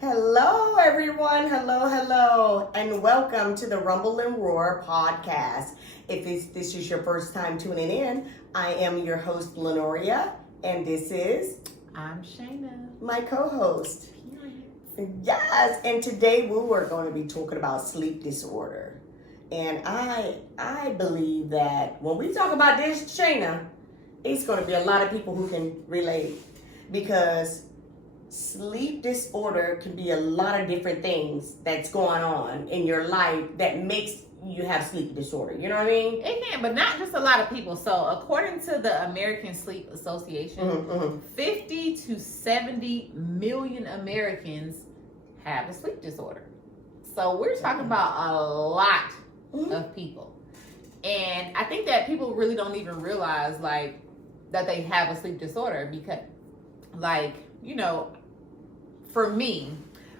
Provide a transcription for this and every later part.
Hello, everyone. Hello, and welcome to the Rumble and Roar podcast. If this is your first time tuning in, I am your host, Lenoria, and this is I'm Shayna, my co-host. Yes, and today we were going to be talking about sleep disorder. And I believe that when we talk about this, Shayna, it's going to be a lot of people who can relate because sleep disorder can be a lot of different things that's going on in your life that makes you have sleep disorder. You know what I mean? It can, but not just a lot of people. So, according to the American Sleep Association, 50 to 70 million Americans have a sleep disorder. So, we're talking about a lot of people. And I think that people really don't even realize, like, that they have a sleep disorder because, like, you know, for me,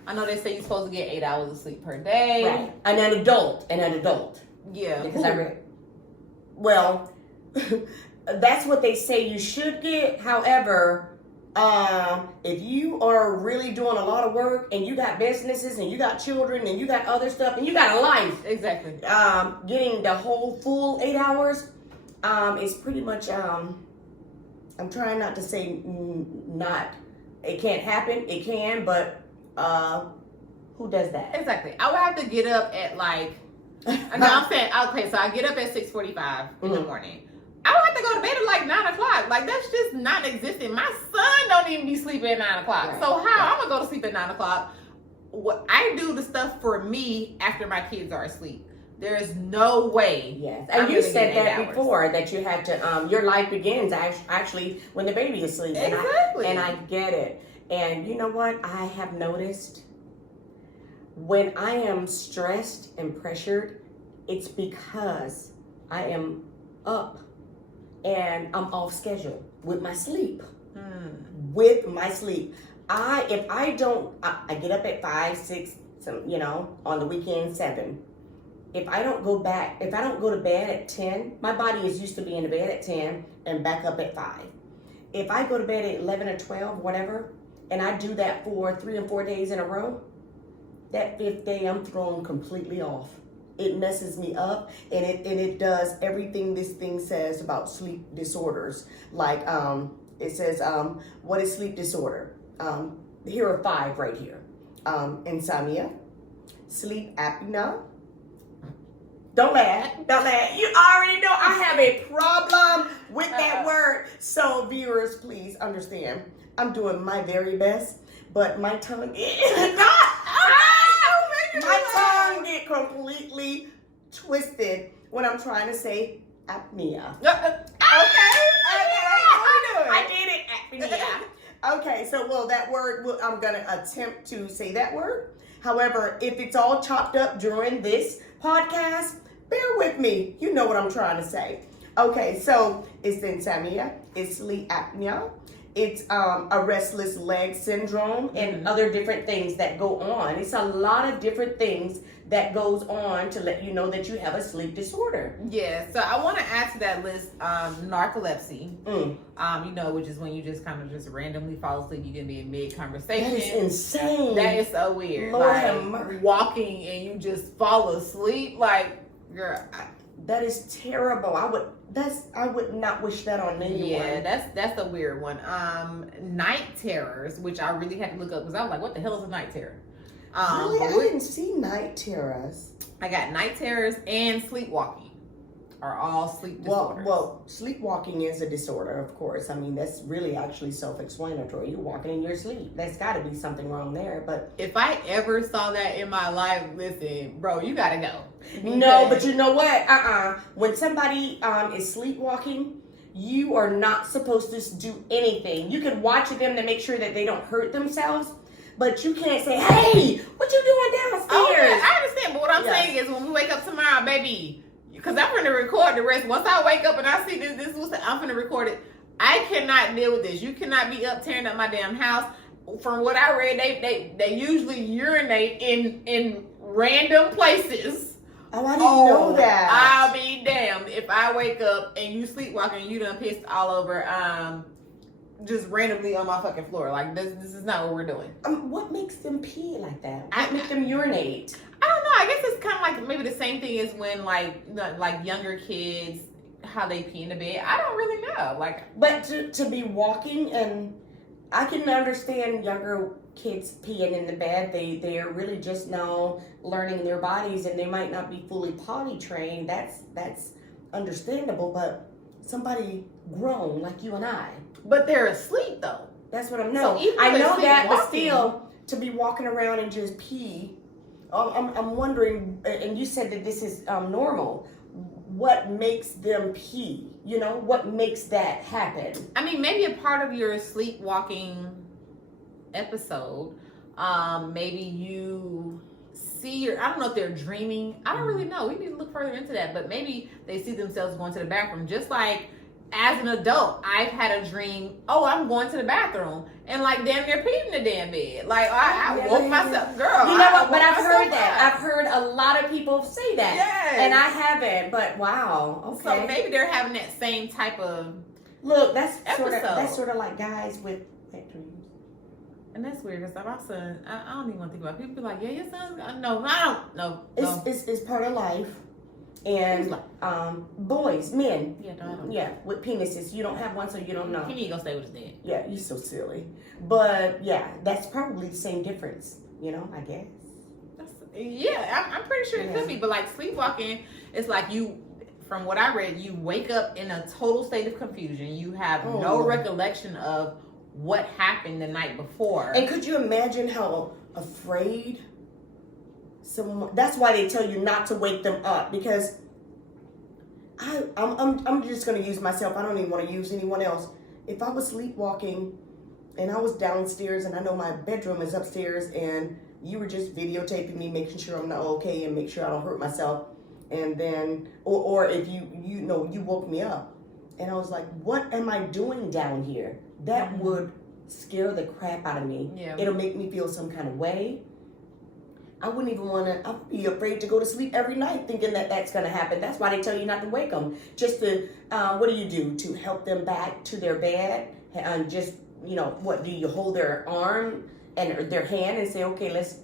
I know they say you're supposed to get 8 hours of sleep per day. Right. And an adult. Yeah. Because I read, well, that's what they say you should get. However, if you are really doing a lot of work and you got businesses and you got children and you got other stuff and you got a life. Exactly. Getting the whole full 8 hours is pretty much, I'm trying not to say not, it can't happen. It can, but who does that? Exactly. I would have to get up at like, no, I'm saying, okay, so I get up at 6:45 in the morning. I would have to go to bed at like 9 o'clock. Like, that's just not existing. My son don't even be sleeping at 9 o'clock. Right. So how I'm going to go to sleep at 9 o'clock? What I do the stuff for me after my kids are asleep. There is no way. Yes, and you said that before, that you had to, your life begins actually when the baby is asleep. Exactly. And I get it. And you know what I have noticed? When I am stressed and pressured, it's because I am up and I'm off schedule with my sleep. With my sleep. If I don't, I get up at 5, 6, on the weekend 7. If I don't go to bed at 10, my body is used to being in bed at 10 and back up at 5. If I go to bed at 11 or 12, whatever, and I do that for 3 or 4 days in a row, that 5th day I'm thrown completely off. It messes me up, and it does everything this thing says about sleep disorders. Like it says, what is sleep disorder? Here are 5 right here. Insomnia, sleep apnea. Don't laugh. You already know I have a problem with that word. So viewers, please understand. I'm doing my very best, but my tongue get completely twisted when I'm trying to say apnea. I did it, apnea. Okay, so that word, I'm gonna attempt to say that word. However, if it's all chopped up during this podcast, bear with me. You know what I'm trying to say. Okay, so it's insomnia, it's sleep apnea, it's a restless leg syndrome, and other different things that go on. It's a lot of different things that goes on to let you know that you have a sleep disorder. Yeah, so I want to add to that list narcolepsy, which is when you just kind of just randomly fall asleep. You can be in mid-conversation. That is insane. That is so weird. Lord like have mercy. Walking and you just fall asleep. Like, girl. That is terrible. I would not wish that on anyone. Yeah, that's a weird one. Night terrors, which I really had to look up because I was like, what the hell is a night terror? Really? I didn't see night terrors. I got night terrors and sleepwalking are all sleep disorders. Well, sleepwalking is a disorder, of course. I mean, that's really actually self-explanatory. You're walking in your sleep. There's got to be something wrong there. But if I ever saw that in my life, listen, bro, you got to go. No, but you know what? When somebody is sleepwalking, you are not supposed to do anything. You can watch them to make sure that they don't hurt themselves. But you can't say, hey, what you doing downstairs? Oh, yeah, I understand. But what I'm saying is when we wake up tomorrow, baby, because I'm going to record the rest. Once I wake up and I see I'm going to record it. I cannot deal with this. You cannot be up tearing up my damn house. From what I read, they usually urinate in random places. Oh, I didn't know that. I'll be damned if I wake up and you sleepwalking and you done pissed all over just randomly on my fucking floor. Like this is not what we're doing. What makes them pee like that? What makes them urinate? I don't know. I guess it's kind of like maybe the same thing as when like younger kids, how they pee in the bed. I don't really know. Like, but to be walking, and I can understand younger kids peeing in the bed. They are really just now learning their bodies, and they might not be fully potty trained. That's understandable. But somebody grown like you and I, but they're asleep though. That's what I'm knowing. So I know that, walking, but still, to be walking around and just pee. I'm wondering, and you said that this is normal. What makes them pee? You know, what makes that happen? I mean, maybe a part of your sleepwalking episode, maybe you see, or I don't know if they're dreaming. I don't really know. We need to look further into that. But maybe they see themselves going to the bathroom, just like as an adult, I've had a dream, oh, I'm going to the bathroom. And like, damn, they're peeing in the damn bed. Like, I woke myself, girl. You know what? But I've heard that. I've heard a lot of people say that. Yes. And I haven't, but wow. Okay. So maybe they're having that same type of look, that's episode. sort of like guys with wet dreams. And that's weird because my son, I don't even want to think about it. People be like, yeah, your son's, no, I don't, no. It's part of life. And boys, men, with penises. You don't have one, so you don't know. He need to go stay with his dad. Yeah, you're so silly. But yeah, that's probably the same difference. You know, I guess. I'm pretty sure it could be. But like sleepwalking, it's like you, from what I read, you wake up in a total state of confusion. You have no recollection of what happened the night before. And could you imagine how afraid? That's why they tell you not to wake them up, because I'm just going to use myself. I don't even want to use anyone else. If I was sleepwalking and I was downstairs and I know my bedroom is upstairs and you were just videotaping me, making sure I'm not okay and make sure I don't hurt myself, and then or if you woke me up and I was like, what am I doing down here? That would scare the crap out of me. Yeah. It'll make me feel some kind of way. I wouldn't even want to, I'd be afraid to go to sleep every night thinking that that's going to happen. That's why they tell you not to wake them. Just to, what do you do to help them back to their bed? And just, what do you hold their arm and their hand and say, okay, let's,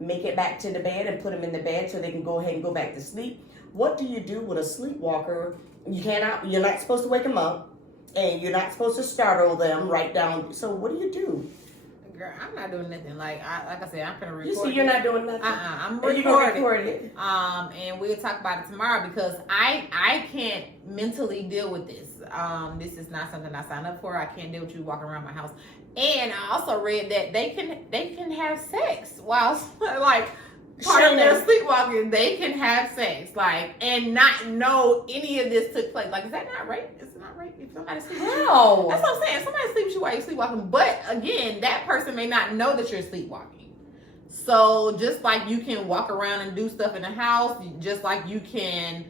make it back to the bed and put them in the bed so they can go ahead and go back to sleep? What do you do with a sleepwalker? You're not supposed to wake them up and you're not supposed to startle them right down. So what do you do? Girl, I'm not doing nothing. Like I said, I'm gonna record. You see, you're not doing nothing. I'm recording. You're gonna record it. And we'll talk about it tomorrow because I can't mentally deal with this. This is not something I signed up for. I can't deal with you walking around my house. And I also read that they can have sex while like part of their sleepwalking. They can have sex and not know any of this took place. Like, is that not rape? It's not rape if somebody sleeps with you. How? That's what I'm saying. Somebody sleeps with you while you're sleepwalking. But again, that person may not know that you're sleepwalking. So just like you can walk around and do stuff in the house, just like you can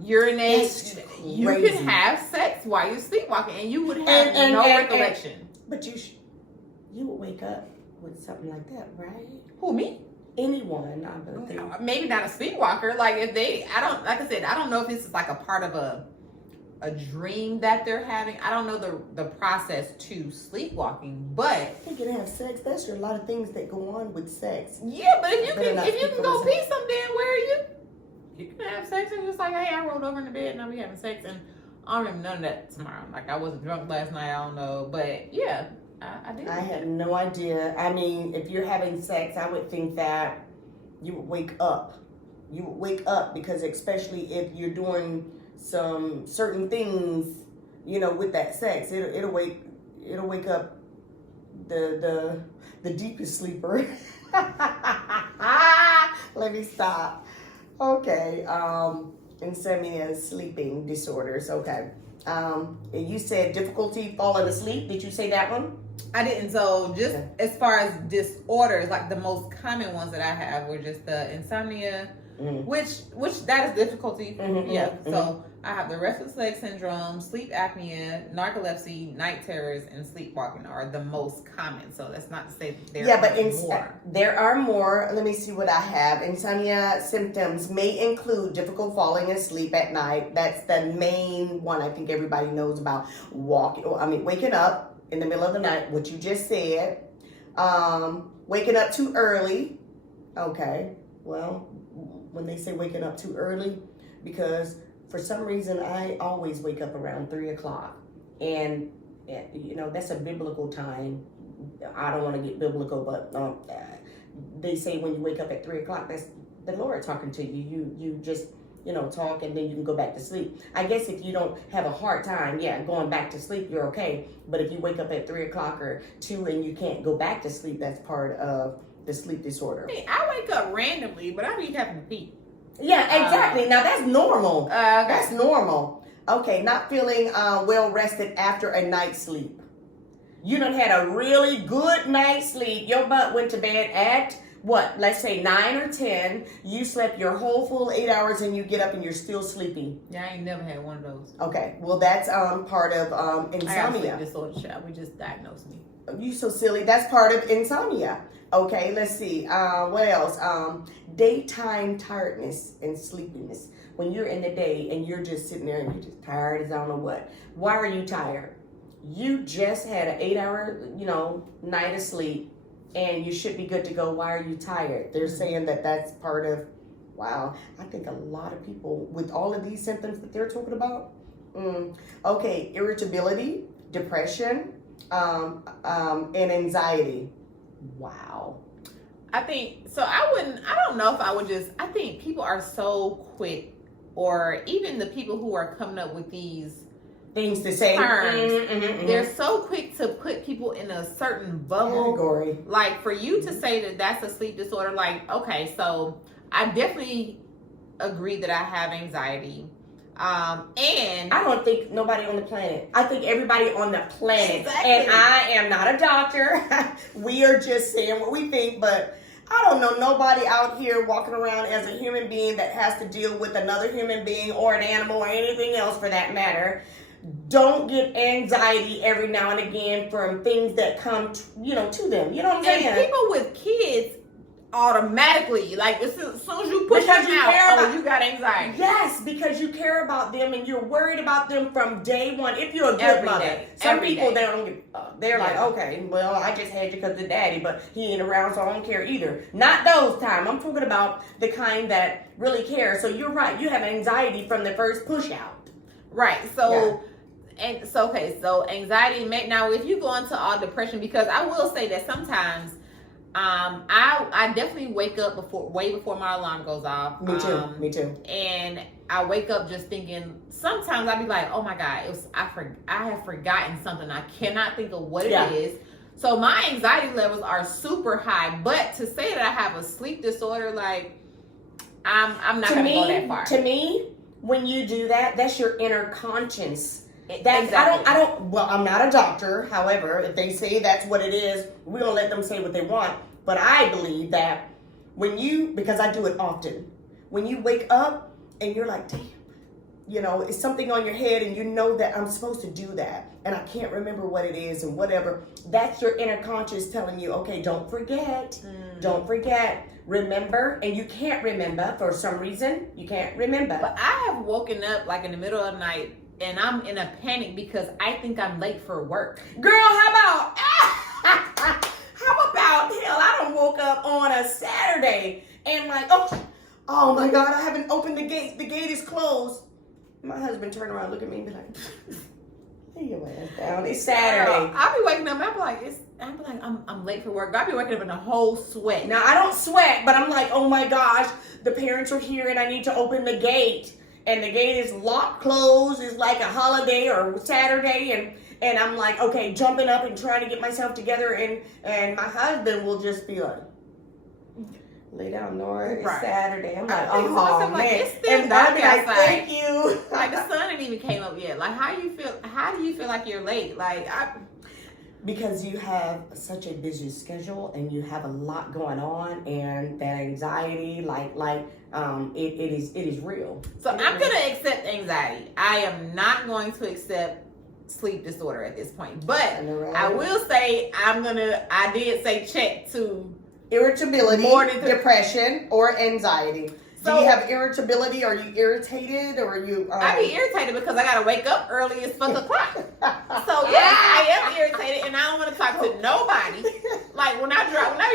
urinate, you can have sex while you're sleepwalking, and you would have no recollection. But you would wake up with something like that, right? Who, me? Anyone, I don't think. Maybe not a sleepwalker. Like if I don't know if this is like a part of a dream that they're having. I don't know the process to sleepwalking, but they can have sex. There's a lot of things that go on with sex. Yeah, but if you can go pee someday, where are you? You can have sex and just like, hey, I rolled over in the bed and I'll be having sex, and I don't remember none of that tomorrow. Like I wasn't drunk last night. I don't know, but yeah. I did. I had no idea. I mean, if you're having sex, I would think that you would wake up. You would wake up because especially if you're doing some certain things, with that sex, it'll wake up the deepest sleeper. Let me stop. Okay. Insomnia, sleeping disorders. Okay. You said difficulty falling asleep. Did you say that one? I didn't. So just as far as disorders, like the most common ones that I have were just the insomnia, which that is difficulty. So I have the restless leg syndrome, sleep apnea, narcolepsy, night terrors, and sleepwalking are the most common. So that's not to say that there are more. Let me see what I have. Insomnia symptoms may include difficult falling asleep at night. That's the main one I think everybody knows about. Waking up in the middle of the night, what you just said. Waking up too early. Okay, well, when they say waking up too early, because for some reason I always wake up around 3 o'clock, and that's a biblical time. I don't want to get biblical, but they say when you wake up at 3 o'clock, that's the Lord talking to you. You just talk, and then you can go back to sleep. I guess if you don't have a hard time, going back to sleep, you're okay. But if you wake up at 3 o'clock or 2 and you can't go back to sleep, that's part of the sleep disorder. Hey, I wake up randomly, but I be having to pee. Yeah, exactly. Now that's normal. Okay. That's normal. Okay, not feeling well rested after a night's sleep. You done had a really good night's sleep. Your butt went to bed at what? Let's say 9 or 10. You slept your whole full 8 hours, and you get up and you're still sleepy. Yeah, I ain't never had one of those. Okay, well that's part of insomnia. I got sleep disorder, child. We just diagnosed me. You so silly. That's part of insomnia. Okay, let's see. What else? Daytime tiredness and sleepiness. When you're in the day and you're just sitting there and you're just tired as I don't know what. Why are you tired? You just had an 8-hour, night of sleep, and you should be good to go. Why are you tired? They're saying that that's part of, wow. I think a lot of people with all of these symptoms that they're talking about. Okay, irritability, depression, and anxiety. Wow. I think so. I don't know if I would just. I think people are so quick, or even the people who are coming up with these things to say terms, they're so quick to put people in a certain bubble category. Like for you to say that that's a sleep disorder. Like, okay, so I definitely agree that I have anxiety. And I don't think nobody on the planet. I think everybody on the planet. Exactly. And I am not a doctor. We are just saying what we think, but I don't know nobody out here walking around as a human being that has to deal with another human being or an animal or anything else for that matter. Don't get anxiety every now and again from things that come, to them. You know what I'm saying? And people with kids automatically, like as soon as you push because them you out, you got anxiety. Yes, because you care about them and you're worried about them from day one. If you're a good Every mother, day. some Every people day. they're like, okay, well, I just had you because of daddy, but he ain't around, so I don't care either. Not those time. I'm talking about the kind that really care. So you're right. You have anxiety from the first push out. Right. So. Yeah. And so, okay, so anxiety. Now, if you go into all depression, because I will say that sometimes, I definitely wake up way before my alarm goes off. Me too. And I wake up just thinking. Sometimes I'll be like, oh my God, I have forgotten something. I cannot think of what it is. So my anxiety levels are super high. But to say that I have a sleep disorder, like I'm not gonna go that far. To me, when you do that, that's your inner conscience. Exactly. I'm not a doctor. However, if they say that's what it is, we're going to let them say what they want. But I believe that because I do it often, when you wake up and you're like, damn, it's something on your head and you know that I'm supposed to do that and I can't remember what it is and whatever, that's your inner conscience telling you, okay, don't forget, remember, and you can't remember for some reason, you can't remember. But I have woken up like in the middle of the night and I'm in a panic because I think I'm late for work. Girl, how about hell, I done woke up on a Saturday and like, oh my God, I haven't opened the gate. The gate is closed. My husband turned around, look at me and be like, lay your ass down. It's Saturday. Girl, I'll be waking up and I'm late for work. I'll be waking up in a whole sweat. Now I don't sweat, but I'm like, oh my gosh, the parents are here and I need to open the gate. And the gate is locked, closed. It's like a holiday or Saturday. And I'm like, okay, jumping up and trying to get myself together. And my husband will just be like, lay down, Nora. It's Saturday. I'm like, oh, man. It's still dark outside. Thank you. Like, the sun ain't even came up yet. Like, how do you feel like you're late? Like, Because you have such a busy schedule and you have a lot going on, and that anxiety, it is real. So I'm gonna accept anxiety. I am not going to accept sleep disorder at this point. But I will say I did say check to irritability, more than depression, or anxiety. So, do you have irritability? Are you irritated, or are you? I be irritated because I gotta wake up early as fuck o'clock. So yes, I am irritated, and I don't want to talk to nobody. Like when I be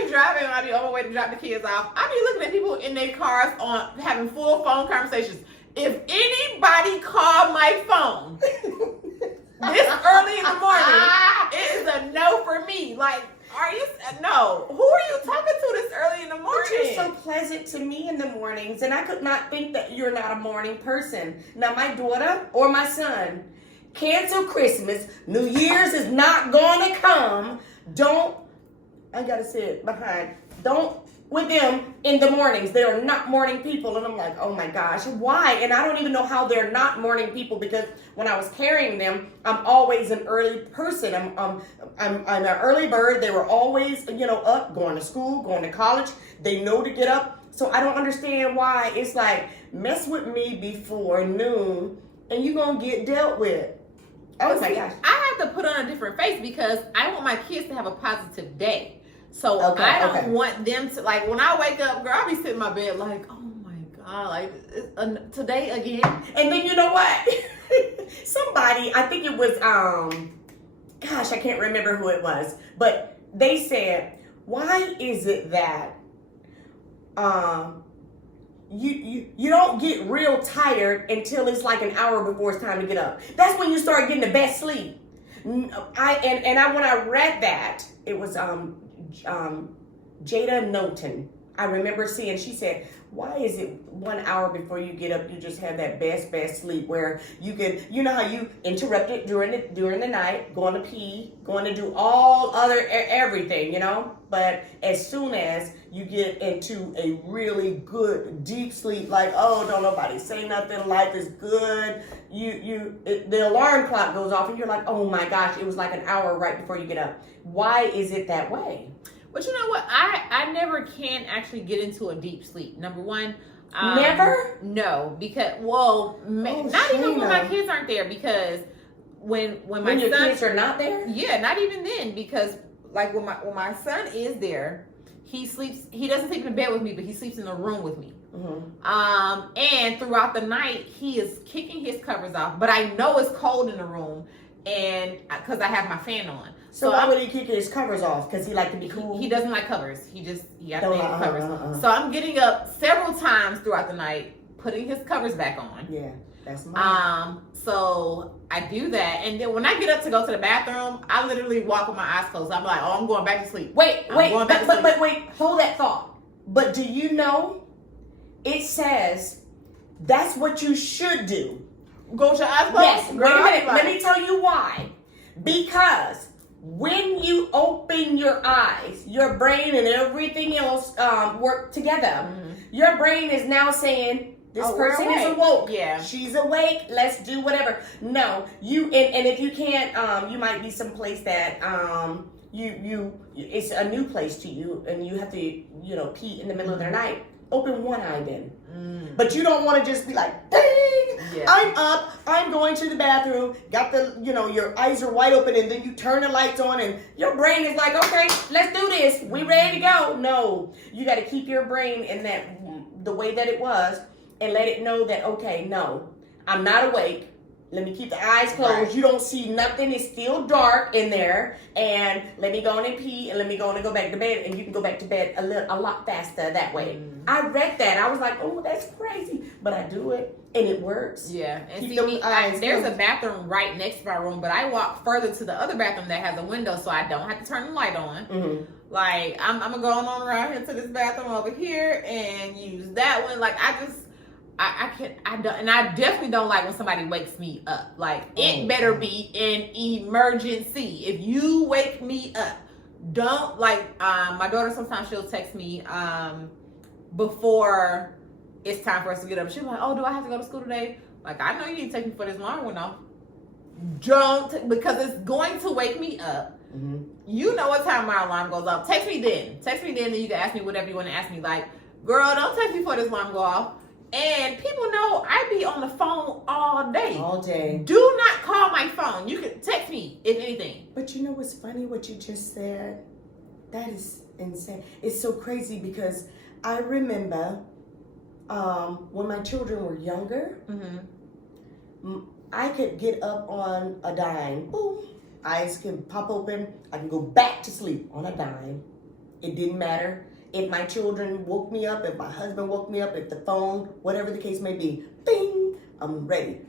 driving, and I be on my way to drop the kids off, I be looking at people in their cars on having full phone conversations. If anybody call my phone this early in the morning, it is a no for me. Like. No. Who are you talking to this early in the morning? But you're so pleasant to me in the mornings, and I could not think that you're not a morning person. Now, my daughter or my son, cancel Christmas. New Year's is not going to come. I got to say it behind. Don't with them in the mornings. They are not morning people. And I'm like, oh my gosh, why? And I don't even know how they're not morning people, because when I was carrying them, I'm always an early person. I'm an early bird. They were always, up, going to school, going to college. They know to get up. So I don't understand why it's like, mess with me before noon and you're going to get dealt with. Oh my gosh. I have to put on a different face because I want my kids to have a positive day. So I don't want them to, like, when I wake up, girl, I'll be sitting in my bed like, oh my God, like, today again. And then you know what? Somebody, I think it was, gosh, I can't remember who it was, but they said, why is it that you don't get real tired until it's like an hour before it's time to get up? That's when you start getting the best sleep. When I read that, it was Jada Knowlton. I remember seeing, she said, why is it 1 hour before you get up, you just have that best sleep where you can, you know how you interrupt it during the night, going to pee, going to do all other everything, but as soon as you get into a really good deep sleep, like, oh, don't nobody say nothing, life is good, the alarm clock goes off and you're like, oh my gosh, it was like an hour right before you get up. Why is it that way? But you know what? I never can actually get into a deep sleep. Number one. Never? No, because, not even when my kids aren't there, because when your kids are not there? Yeah, not even then, because like when my son is there, he doesn't sleep in bed with me, but he sleeps in the room with me. Mm-hmm. And throughout the night, he is kicking his covers off, but I know it's cold in the room, and because I have my fan on. So why would he kick his covers off? Because he like to be cool? He doesn't like covers. He has to hang covers. So I'm getting up several times throughout the night, putting his covers back on. Yeah, that's mine. So I do that, and then when I get up to go to the bathroom, I literally walk with my eyes closed. I'm like, oh, I'm going back to sleep. Wait, hold that thought. But do you know, it says that's what you should do. Go with your eyes closed? Yes, wait a minute. Let me tell you why. Because when you open your eyes, your brain and everything else work together. Mm-hmm. Your brain is now saying, this person is awoke. Yeah. She's awake. Let's do whatever. No, and if you can't, you might be someplace that it's a new place to you, and you have to, pee in the middle of the night. Open one eye then. But you don't want to just be like, ding, yeah. I'm up, I'm going to the bathroom, got the, your eyes are wide open, and then you turn the lights on and your brain is like, okay, let's do this. We ready to go. No, you got to keep your brain in the way that it was and let it know that, okay, no, I'm not awake. Let me keep the eyes closed. Right. You don't see nothing. It's still dark in there. And let me go in and pee, and let me go in and go back to bed. And you can go back to bed a lot faster that way. Mm-hmm. I read that. I was like, oh, that's crazy. But I do it, and it works. Yeah. And there's a bathroom right next to my room, but I walk further to the other bathroom that has a window, so I don't have to turn the light on. Mm-hmm. Like, I'm going to go on around here to this bathroom over here and use that one. Like, I definitely don't like when somebody wakes me up. Like, it better be an emergency. If you wake me up, don't, like, my daughter, sometimes she'll text me before it's time for us to get up. She'll be like, oh, do I have to go to school today? Like, I know you need to take me for this alarm went off. Don't, because it's going to wake me up. Mm-hmm. You know what time my alarm goes off. Text me then. Text me then, and you can ask me whatever you want to ask me. Like, girl, don't text me before this alarm go off. And people know I be on the phone all day. All day. Do not call my phone. You can text me if anything. But you know what's funny? What you just said? That is insane. It's so crazy because I remember when my children were younger, I could get up on a dime. Boom. Eyes can pop open. I can go back to sleep on a dime. It didn't matter. If my children woke me up, if my husband woke me up, if the phone, whatever the case may be, bing, I'm ready.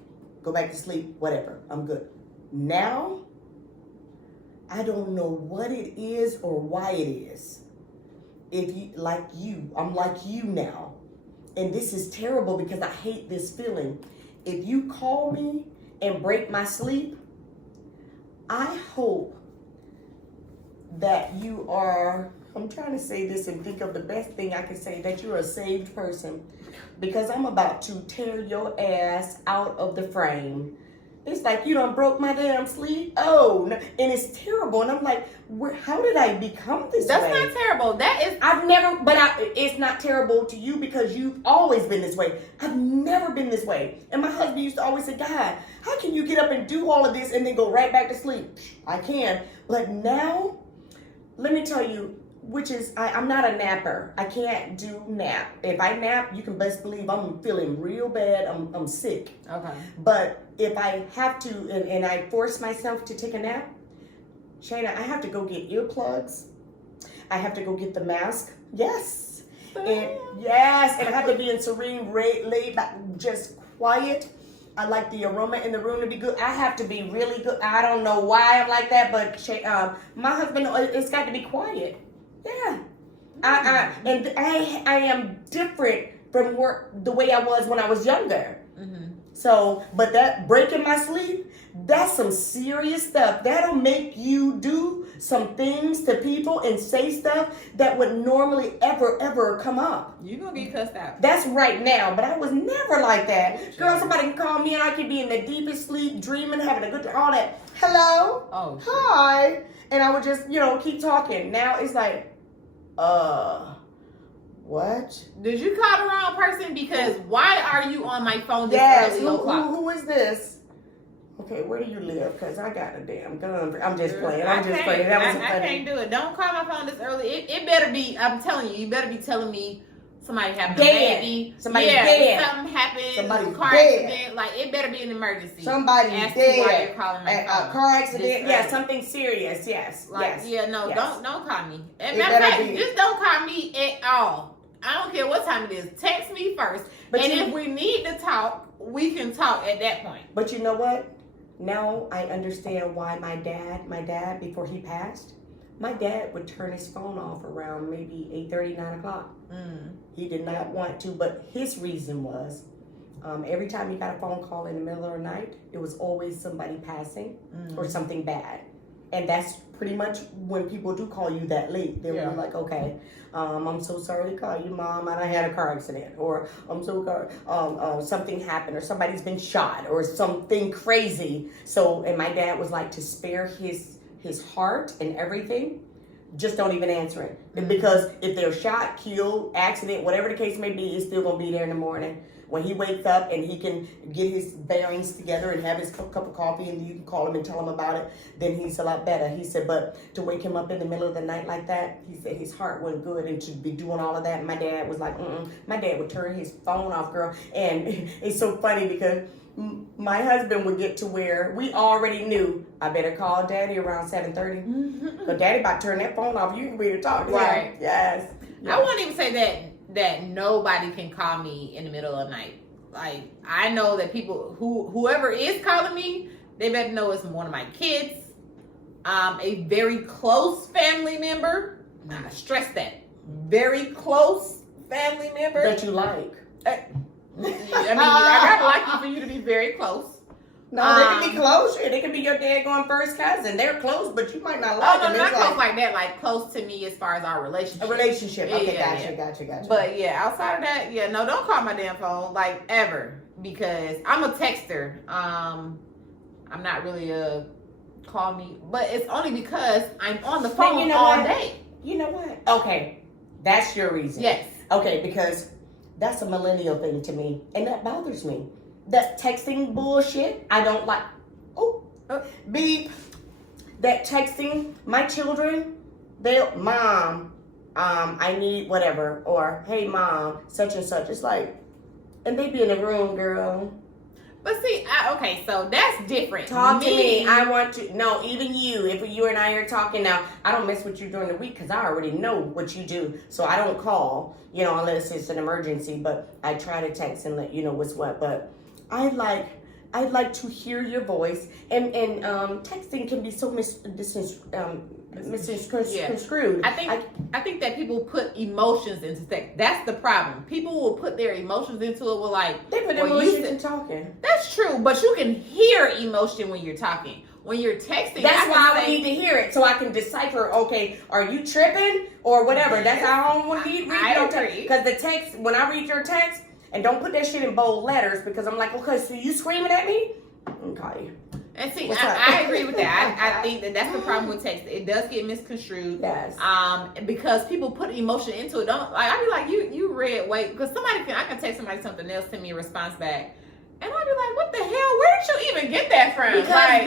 Go back to sleep, whatever. I'm good. Now, I don't know what it is or why it is. If you, like you, I'm like you now. And this is terrible because I hate this feeling. If you call me and break my sleep, I hope that you are, I'm trying to say this and think of the best thing I can say, that you're a saved person, because I'm about to tear your ass out of the frame. It's like you done broke my damn sleep. Oh, no. And it's terrible. And I'm like, how did I become this way? That's not terrible. That is. I've never, but it's not terrible to you because you've always been this way. I've never been this way. And my husband used to always say, God, how can you get up and do all of this and then go right back to sleep? I can. But now, let me tell you, which is, I'm not a napper. I can't do nap. If I nap, you can best believe I'm feeling real bad. I'm sick. Okay. But if I have to, and I force myself to take a nap, Shayna, I have to go get earplugs. I have to go get the mask. Yes. And yes, and I have to be in serene, laid back, just quiet. I like the aroma in the room to be good. I have to be really good. I don't know why I'm like that, but my husband, it's got to be quiet. Yeah. I am different from the way I was when I was younger. Mm-hmm. So, but that breaking my sleep, that's some serious stuff. That'll make you do some things to people and say stuff that would normally ever come up. You're going to get cussed out. That's right now, but I was never like that. Girl, somebody can call me and I could be in the deepest sleep, dreaming, having a good time, all that. Hello? Oh, shit. Hi. And I would just, keep talking. Now it's like, what? Did you call the wrong person? Because why are you on my phone this early o'clock? Who is this? Okay, where do you live? Because I got a damn gun. I'm just playing. I'm just playing. That was I can't do it. Don't call my phone this early. It better be, I'm telling you, you better be telling me somebody having a baby. Somebody dead. Something happened. Somebody car dead. Accident. Like, it better be an emergency. Somebody Ask dead. me why you're calling my phone. A car accident. Yeah, something serious. Yes. Like, yes. yeah, no, yes. don't call me. And matter of fact, just don't call me at all. I don't care what time it is. Text me first. But if we need to talk, we can talk at that point. But you know what? Now I understand why my dad, before he passed, my dad would turn his phone off around maybe 8:30, 9 o'clock. He did not want to, but his reason was every time he got a phone call in the middle of the night, it was always somebody passing or something bad. And that's pretty much when people do call you that late. They'll be like, okay, I'm so sorry to call you, Mom. I had a car accident. Or I'm so sorry, something happened. Or somebody's been shot. Or something crazy. So, and my dad was like, to spare his heart and everything, just don't even answer it. Because if they're shot, killed, accident, whatever the case may be, it's still going to be there in the morning. When he wakes up and he can get his bearings together and have his cup of coffee and you can call him and tell him about it, then he's a lot better. He said, but to wake him up in the middle of the night like that, he said his heart wasn't good and to be doing all of that. My dad was like, My dad would turn his phone off, girl. And it's so funny because my husband would get to where we already knew, I better call Daddy around 7:30. Because Daddy about to turn that phone off. You can be to talk to him. Yes. I won't even say that nobody can call me in the middle of the night. Like, I know that people whoever is calling me, they better know it's one of my kids, a very close family member. I stress that. Very close family member. That you like. I mean, I gotta like you for you to be very close. No, they can be close. They can be your daggone first cousin. They're close, but you might not like them. No, not close like that. Like close to me as far as our relationship. A relationship. Okay, Yeah. Gotcha. But yeah, outside of that, no, don't call my damn phone like ever because I'm a texter. I'm not really a call me, but it's only because I'm on the But phone you know all what? day. You know what? Okay, that's your reason. Yes. Okay, because that's a millennial thing to me, and that bothers me. That texting bullshit, I don't like. Oh, beep. That texting, my children, mom, I need whatever, or hey, mom, such and such. It's like, and they be in the room, girl. But see, okay, so that's different. Talk to me. I want to. No, even you. If you and I are talking now, I don't mess with you during the week because I already know what you do. So I don't call, unless it's an emergency. But I try to text and let you know what's what. But I'd like to hear your voice. And texting can be so misconstrued. I think that people put emotions into text. That's the problem. People will put their emotions into it. With like They put emotions in talking. That's true, but you can hear emotion when you're talking. When you're texting, that's why I need to hear it so I can decipher. Okay, are you tripping or whatever? That's how I don't want to read your text. Because the text, when I read your text, and don't put that shit in bold letters because I'm like, okay, so you screaming at me? Okay. And see, I agree with that. I think that's the problem with text. It does get misconstrued. Yes. Because people put emotion into it. I be like, you read, wait, because I can text somebody something, they'll send me a response back. And I'll be like, what the hell? Where did you even get that from?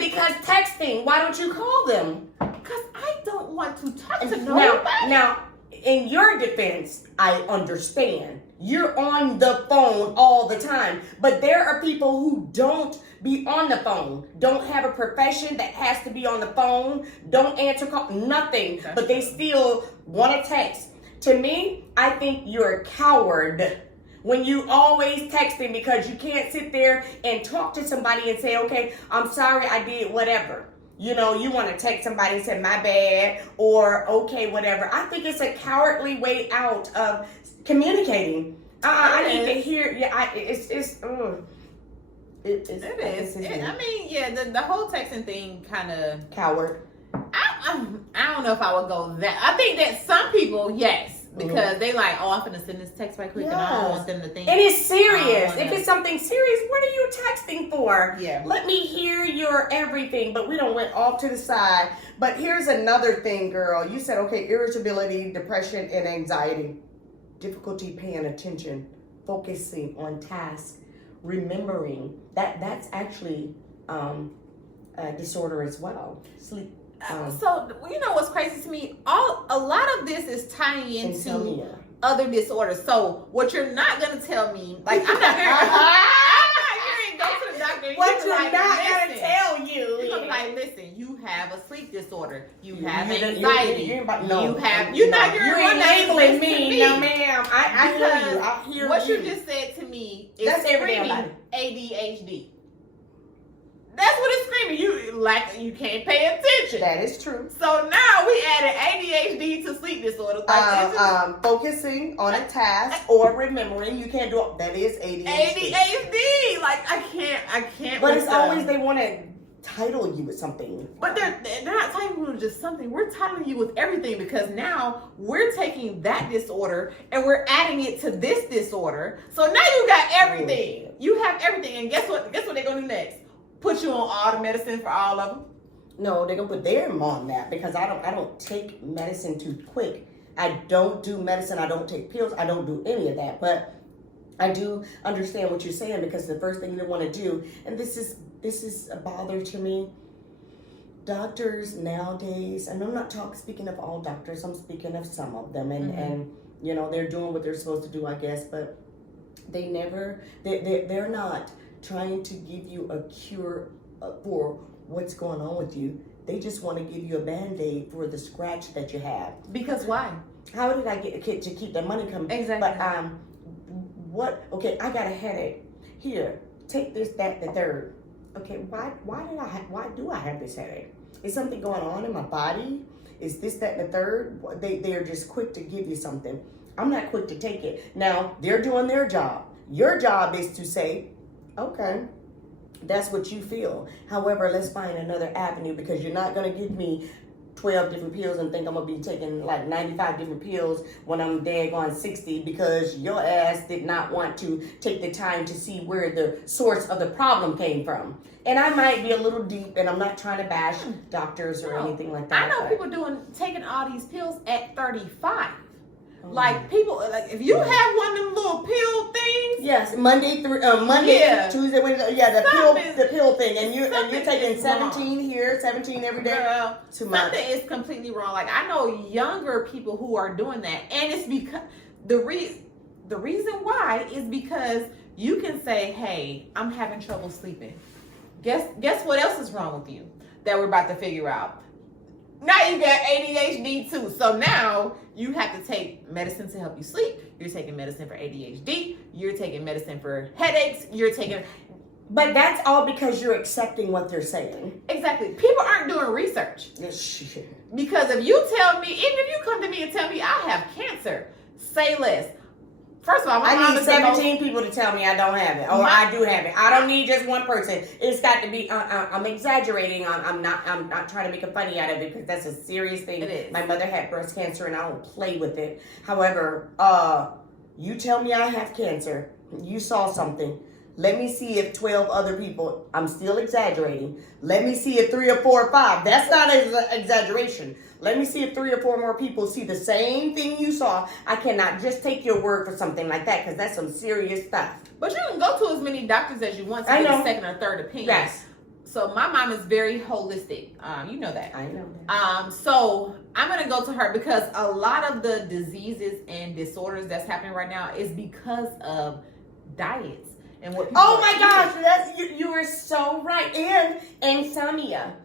Because texting. Why don't you call them? Because I don't want to talk to nobody. Now, in your defense, I understand. You're on the phone all the time. But there are people who don't be on the phone, don't have a profession that has to be on the phone, don't answer call, nothing. But they still want to text. To me, I think you're a coward when you always texting because you can't sit there and talk to somebody and say, okay, I'm sorry I did whatever. You want to text somebody and say, my bad, or okay, whatever. I think it's a cowardly way out of communicating. I need to hear, it is. I mean, yeah, the whole texting thing kind of... Coward. I don't know if I would go that. I think that some people, yes. Because they like, I'm going to send this text right quick and I don't want them to think. And it's serious. If it's something serious, what are you texting for? Yeah. Let me hear your everything. But we don't went off to the side. But here's another thing, girl. You said, okay, irritability, depression, and anxiety. Difficulty paying attention, focusing on tasks, remembering. That's actually a disorder as well. Sleep. So you know what's crazy to me? A lot of this is tying into insomnia. Other disorders. So what you're not gonna tell me, like I'm not hearing go to the doctor. What you're not gonna tell you? You're gonna be like, listen, you have a sleep disorder. You have anxiety. You're labeling me. No, ma'am. I hear you. I hear what you just said to me is that's screaming ADHD. That's what it's screaming. You can't pay attention. That is true. So now we added ADHD to sleep disorders. Focusing on a task or remembering. You can't do it. That is ADHD. ADHD. Like I can't. But it's always they want to title you with something. But they're not titling you with just something. We're titling you with everything because now we're taking that disorder and we're adding it to this disorder. So now you got everything. You have everything. And guess what? Guess what they're gonna do next? Put you on all the medicine for all of them? No, they're gonna put them on that because I don't take medicine too quick. I don't do medicine. I don't take pills. I don't do any of that. But I do understand what you're saying because the first thing they want to do, and this is a bother to me. Doctors nowadays, and I'm not speaking of all doctors. I'm speaking of some of them, and they're doing what they're supposed to do, I guess. But they're not trying to give you a cure for what's going on with you. They just want to give you a Band-Aid for the scratch that you have. Because why? How did I get a kid to keep the money coming? Exactly. But okay, I got a headache. Here, take this, that, the third. Okay, why do I have this headache? Is something going on in my body? Is this, that, and the third? They are just quick to give you something. I'm not quick to take it. Now, they're doing their job. Your job is to say, okay, that's what you feel. However, let's find another avenue because you're not going to give me 12 different pills and think I'm gonna be taking like 95 different pills when I'm daggone 60 because your ass did not want to take the time to see where the source of the problem came from. And I might be a little deep, and I'm not trying to bash doctors or anything like that. I know people taking all these pills at 35. Like people, like if you have one of them little pill things. Yes, Monday, Tuesday, Wednesday. Yeah, the pill thing, and you're taking 17 here, 17 every day. Girl, too much. Something is completely wrong. Like I know younger people who are doing that, and it's because the reason why is because you can say, "Hey, I'm having trouble sleeping." Guess what else is wrong with you that we're about to figure out? Now you got ADHD too. So now you have to take medicine to help you sleep. You're taking medicine for ADHD. You're taking medicine for headaches. But that's all because you're accepting what they're saying. Exactly. People aren't doing research. Because if you tell me, even if you come to me and tell me I have cancer, say less. First of all, I need 17 people to tell me I don't have it, or I do have it. I don't need just one person. It's got to be. I'm exaggerating. I'm not trying to make a funny out of it because that's a serious thing. It is. My mother had breast cancer, and I don't play with it. However, you tell me I have cancer. You saw something. Let me see if 12 other people. I'm still exaggerating. Let me see if 3 or 4 or 5. That's not an exaggeration. Let me see if 3 or 4 more people see the same thing you saw. I cannot just take your word for something like that because that's some serious stuff. But you can go to as many doctors as you want to get a second or third opinion. Yes. So my mom is very holistic. You know that. I know that. So I'm gonna go to her because a lot of the diseases and disorders that's happening right now is because of diets and what. Oh my gosh, you are so right. And insomnia.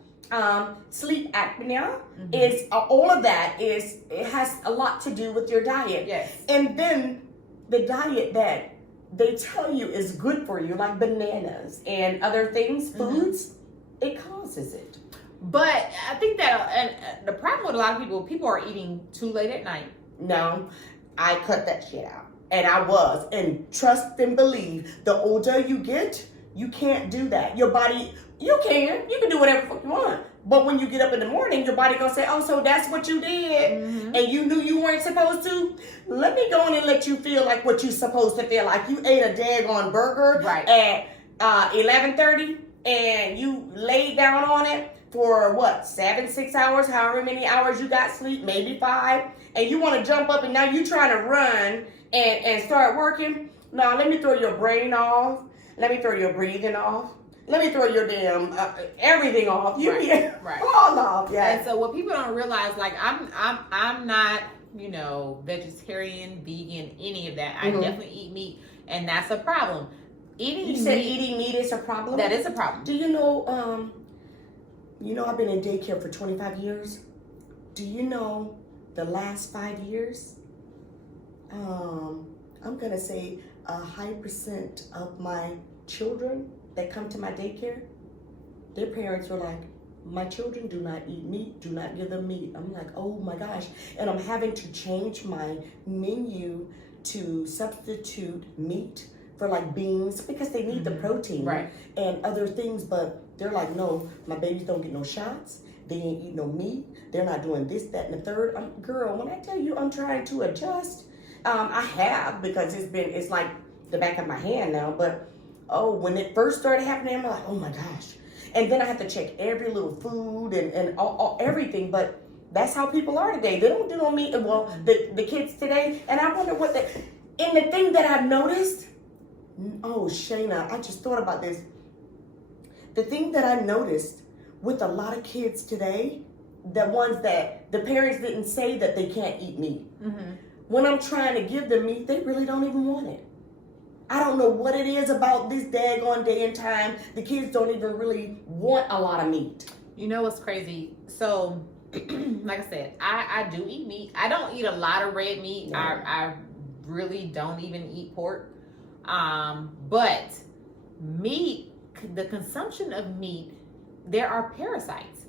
Sleep apnea is all of that it has a lot to do with your diet. Yes. And then the diet that they tell you is good for you, like bananas and other things, foods, it causes it. But I think that and the problem with a lot of people are eating too late at night. No, I cut that shit out. And I was. And trust and believe, the older you get, you can't do that. Your body, you can do whatever the fuck you want. But when you get up in the morning, your body gonna say, oh, so that's what you did. And you knew you weren't supposed to. Let me go in and let you feel like what you're supposed to feel like. You ate a daggone burger at 11:30 and you laid down on it for what, 6 hours, however many hours you got sleep, maybe 5. And you want to jump up and now you trying to run and start working. No, let me throw your brain off. Let me throw your breathing off. Let me throw your damn everything off. You all off, yeah. And so what people don't realize, like I'm not, vegetarian, vegan, any of that. I definitely eat meat, and that's a problem. You said eating meat is a problem? That is a problem. Do you know? I've been in daycare for 25 years. Do you know the last 5 years? I'm gonna say a high percent of my children that come to my daycare, their parents were like, my children do not eat meat, do not give them meat. I'm like, oh my gosh. And I'm having to change my menu to substitute meat for like beans because they need the protein and other things. But they're like, no, my babies don't get no shots. They ain't eat no meat. They're not doing this, that, and the third. Girl, when I tell you I'm trying to adjust, I have because it's like the back of my hand now, but when it first started happening, I'm like, oh my gosh. And then I have to check every little food and all everything. But that's how people are today. They don't do no meat. Well, the kids today. And I wonder and the thing that I've noticed, Shayna, I just thought about this. The thing that I noticed with a lot of kids today, the ones that the parents didn't say that they can't eat meat. When I'm trying to give them meat, they really don't even want it. I don't know what it is about this daggone day and time. The kids don't even really want a lot of meat. You know what's crazy? So, like I said, I do eat meat. I don't eat a lot of red meat. No. I really don't even eat pork. But meat, the consumption of meat, there are parasites.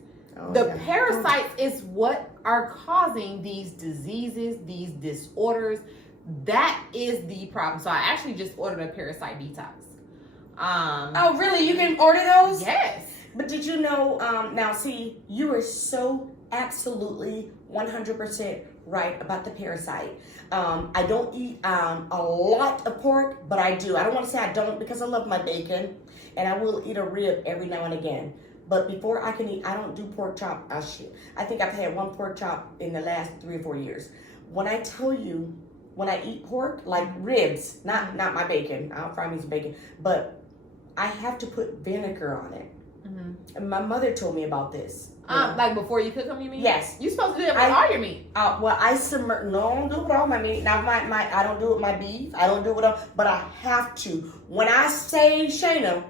Parasites is what are causing these diseases, these disorders. That is the problem. So I actually just ordered a parasite detox. Really? You can order those? Yes. But did you know, now see, you are so absolutely 100% right about the parasite. I don't eat a lot of pork, but I do. I don't want to say I don't because I love my bacon, and I will eat a rib every now and again. But before I can eat, I don't do pork chop. I think I've had one pork chop in the last 3 or 4 years. When I tell you, when I eat pork, like ribs, not my bacon. I'll fry me some bacon, but I have to put vinegar on it. Mm-hmm. And my mother told me about this. Like before you cook them, you mean? Yes. You supposed to do it with all your meat. Well, I submerge. No, I don't do it with all my meat. Now, I don't do it with my beef. I don't do it with all, but I have to. When I say Shayna,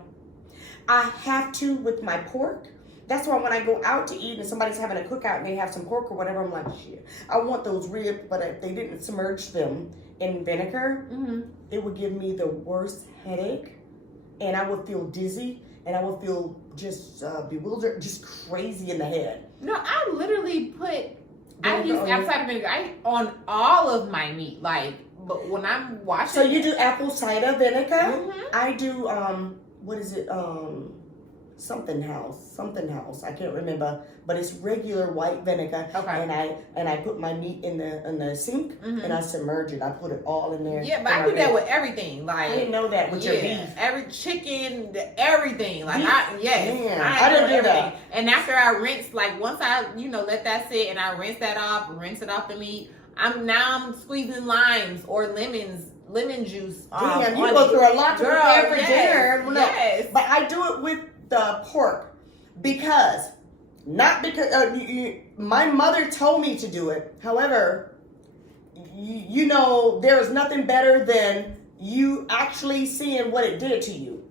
I have to with my pork. That's why when I go out to eat and somebody's having a cookout and they have some pork or whatever, I'm like, shit, I want those ribs, but if they didn't submerge them in vinegar, it would give me the worst headache, and I would feel dizzy, and I would feel just bewildered, just crazy in the head. No, I literally put, I Vinegar use on apple your- cider vinegar on all of my meat. Like, but when I'm washing. So you do apple cider vinegar? Mhm. I do, what is it? Something house. I can't remember, but it's regular white vinegar. Okay. And I put my meat in the sink and I submerge it. I put it all in there. Yeah, but I do that with everything. Like, I didn't know that with your beef. Every chicken, everything. Like, Beef? I didn't do everything. that. And after I rinse, like once I, let that sit and I rinse it off the meat. I'm squeezing limes or lemon juice. Damn, you go through a lot to prepare for dinner. No, yes. but I do it with the pork because my mother told me to do it. However, there is nothing better than you actually seeing what it did to you.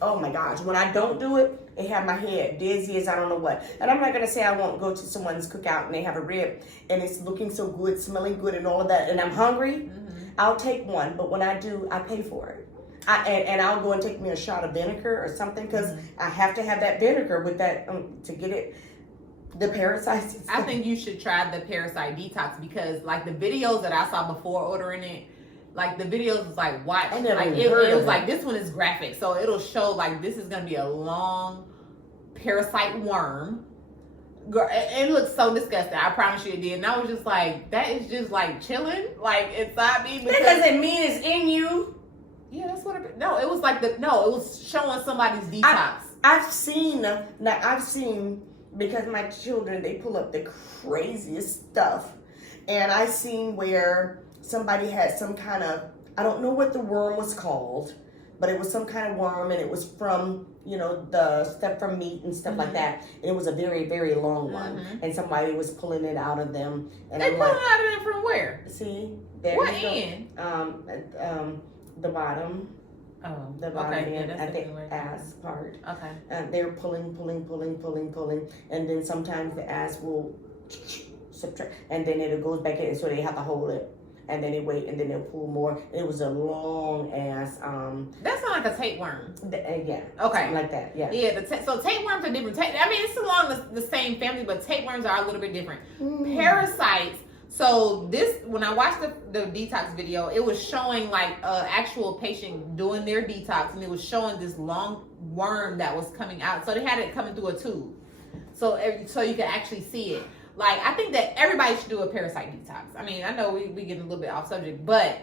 Oh my gosh, when I don't do it, it had my head dizzy as I don't know what. And I'm not going to say I won't go to someone's cookout and they have a rib and it's looking so good, smelling good and all of that, and I'm hungry, I'll take one. But when I do, I pay for it. And I'll go and take me a shot of vinegar or something because I have to have that vinegar with that to get it, the parasites. I think you should try the parasite detox because like the videos that I saw before ordering it, like the videos was like watch, I never like even heard it of was it. like this one is graphic, so it'll show like this is gonna be a long parasite worm. Girl, it looks so disgusting. I promise you it did. And I was just like, that is just like chilling, like inside me. That doesn't mean it's in you. Yeah, that's what it. No, it was like it was showing somebody's detox. I've seen because my children, they pull up the craziest stuff, and I seen where somebody had some kind of, I don't know what the worm was called, but it was some kind of worm, and it was from the stuff from meat and stuff like that, and it was a very, very long one, and somebody was pulling it out of them, and They I'm pulling like, out of it from where? see, there What you go. end? The bottom. Oh, The bottom okay, end that's at the anyway. ass part. Okay. They're pulling, and then sometimes the ass will subtract, and then it goes back in, so they have to hold it, and then they wait, and then they'll pull more. It was a long ass. That sounds like a tapeworm. Yeah. Okay. Something like that. Yeah. Yeah. So tapeworms are different. I mean, it's along the same family, but tapeworms are a little bit different. Parasites. So when I watched the detox video, it was showing like an actual patient doing their detox, and it was showing this long worm that was coming out. So they had it coming through a tube, so you can actually see it. Like, I think that everybody should do a parasite detox. I mean, I know we getting a little bit off subject, but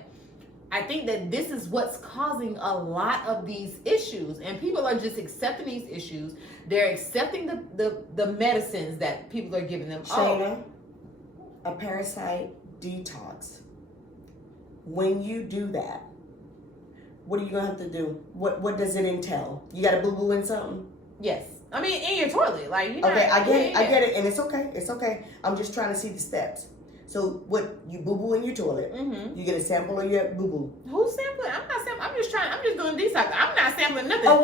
I think that this is what's causing a lot of these issues, and people are just accepting these issues. They're accepting the medicines that people are giving them. Shayna, a parasite detox. When you do that, what are you gonna have to do? What does it entail? You got to boo boo in something? Yes. I mean, in your toilet, like Okay, I get it, and it's okay. I'm just trying to see the steps. So, what you boo boo in your toilet? You get a sample of your boo boo. Who's sampling? I'm not sampling. I'm just doing detox. I'm not sampling nothing. Oh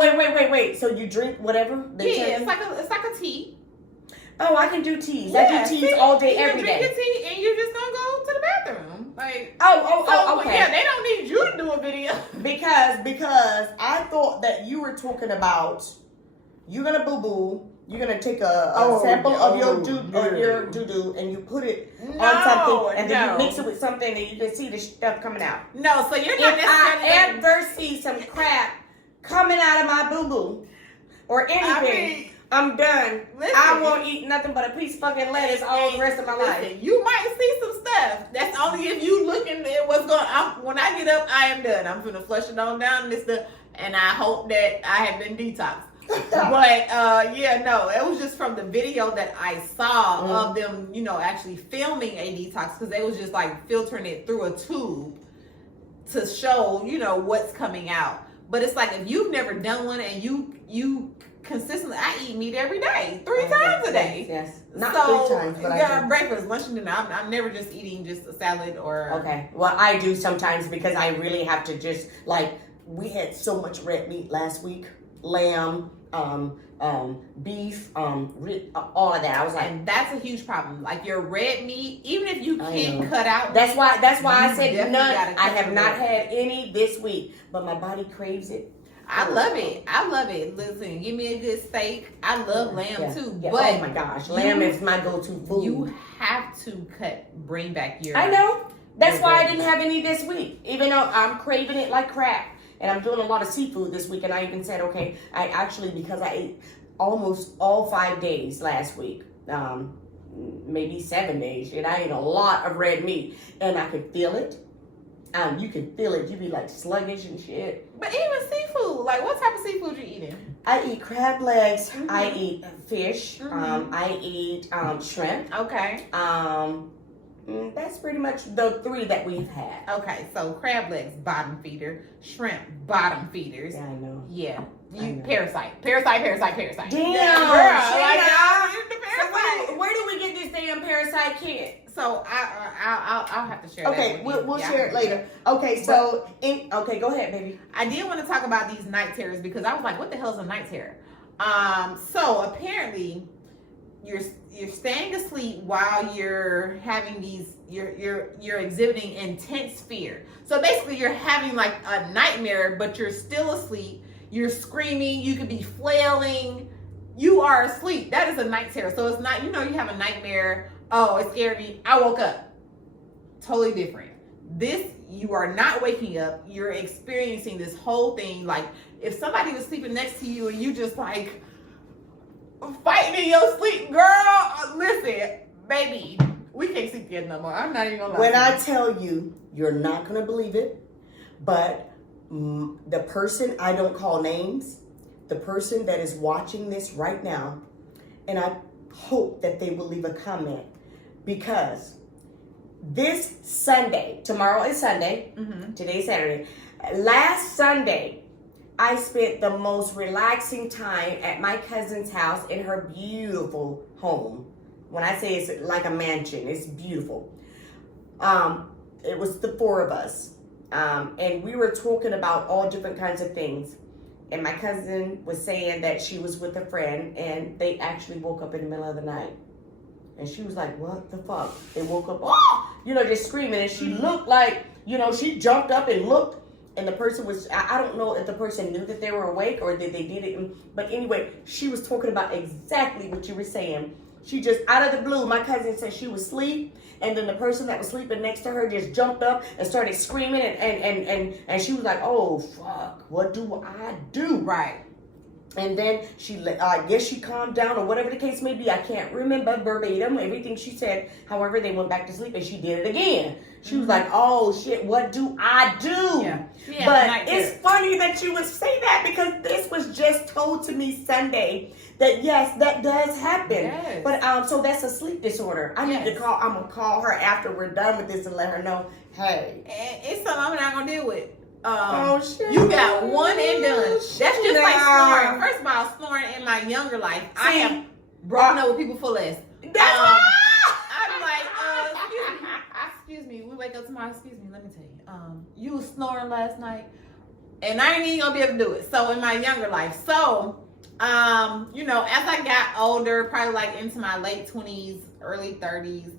wait. So you drink whatever? Yeah, it's like a tea. Oh, I can do teas. Yeah, I do teas all day, you every drink day. your tea and you're just gonna go to the bathroom. Like, okay. Yeah, they don't need you to do a video. Because I thought that you were talking about you're gonna boo boo. You're gonna take a sample of your doo doo and you put it on something, and then you mix it with something, and you can see the stuff coming out. No, so you're not If I ever see some crap coming out of my boo boo or anything, I'm done. Listen, I won't eat nothing but a piece of fucking lettuce all the rest of my life. You might see some stuff. That's only if you looking at what's going on. When I get up, I am done. I'm gonna flush it on down this stuff, and I hope that I have been detoxed. But no, it was just from the video that I saw of them, actually filming a detox, because they was just like filtering it through a tube to show, what's coming out. But it's like, if you've never done one and you consistently, I eat meat every day, 3 times a day. Yes, not 3 times, but I do. Breakfast, lunch, and dinner. I'm never just eating just a salad or. Okay, well, I do sometimes, because I really have to just, like, we had so much red meat last week, lamb, beef, all of that. I was like, and that's a huge problem. Like, your red meat, even if you can't cut out. That's why I said definitely none. gotta I cut have the not red. had any this week, but my body craves it. I love it. Listen, give me a good steak. I love lamb too. Yeah. But oh my gosh, lamb is my go-to food. you have to bring back your. I know. That's why I didn't have any this week, even though I'm craving it like crap. And I'm doing a lot of seafood this week, and I even said, okay, I actually, because I ate almost all 5 days last week, maybe 7 days, and I ate a lot of red meat, and I could feel it. You can feel it. You be like sluggish and shit. But even seafood, like, what type of seafood you eating? I eat crab legs. Mm-hmm. I eat fish. Mm-hmm. I eat shrimp. Okay. That's pretty much the 3 that we've had. Okay, so crab legs, bottom feeder. Shrimp, bottom feeders. Yeah, I know. Yeah. I know. Parasite. Damn, Yeah, girl, like, the parasite. So where do we get this damn parasite kit? So I'll have to share that. Okay, with you. we'll Yeah, share it later. Okay, so okay, go ahead, baby. I did want to talk about these night terrors, because I was like, what the hell is a night terror? So apparently you're staying asleep while you're having these, you're exhibiting intense fear. So basically you're having like a nightmare, but you're still asleep. You're screaming, you could be flailing, you are asleep. That is a night terror. So it's not, you have a nightmare, oh, it scared me, I woke up. Totally different. This, you are not waking up, you're experiencing this whole thing. Like, if somebody was sleeping next to you and you just like fighting in your sleep, girl, listen, baby, we can't sleep together no more. I'm not even gonna lie. When I tell you, you're not gonna believe it, but the person, I don't call names, the person that is watching this right now, and I hope that they will leave a comment, because this Sunday, tomorrow is Sunday, today's Saturday, last Sunday, I spent the most relaxing time at my cousin's house in her beautiful home. When I say it's like a mansion, it's beautiful. It was the 4 of us. And we were talking about all different kinds of things. And my cousin was saying that she was with a friend, and they actually woke up in the middle of the night. And she was like, what the fuck? They woke up, just screaming. And she looked like, she jumped up and looked. And the person was, I don't know if the person knew that they were awake or that they did it. But anyway, she was talking about exactly what you were saying. She just, out of the blue, my cousin said she was asleep. And then the person that was sleeping next to her just jumped up and started screaming. And she was like, oh, fuck, what do I do? Right. And then I guess she calmed down or whatever the case may be. I can't remember verbatim everything she said. However, they went back to sleep and she did it again. She was like, oh shit, what do I do? Yeah. But it's funny that you would say that, because this was just told to me Sunday that yes, that does happen. Yes. But so that's a sleep disorder. I'm gonna call her after we're done with this and let her know, hey. It's something I'm not gonna deal with. Oh shit. You got one and done. That's just like snoring. First of all, snoring in my younger life, I have broken up with people for less. That's I'm like, excuse me, we wake up tomorrow, excuse me, let me tell you. You was snoring last night, and I ain't even gonna be able to do it. So in my younger life. So, as I got older, probably like into my late 20s, early 30s,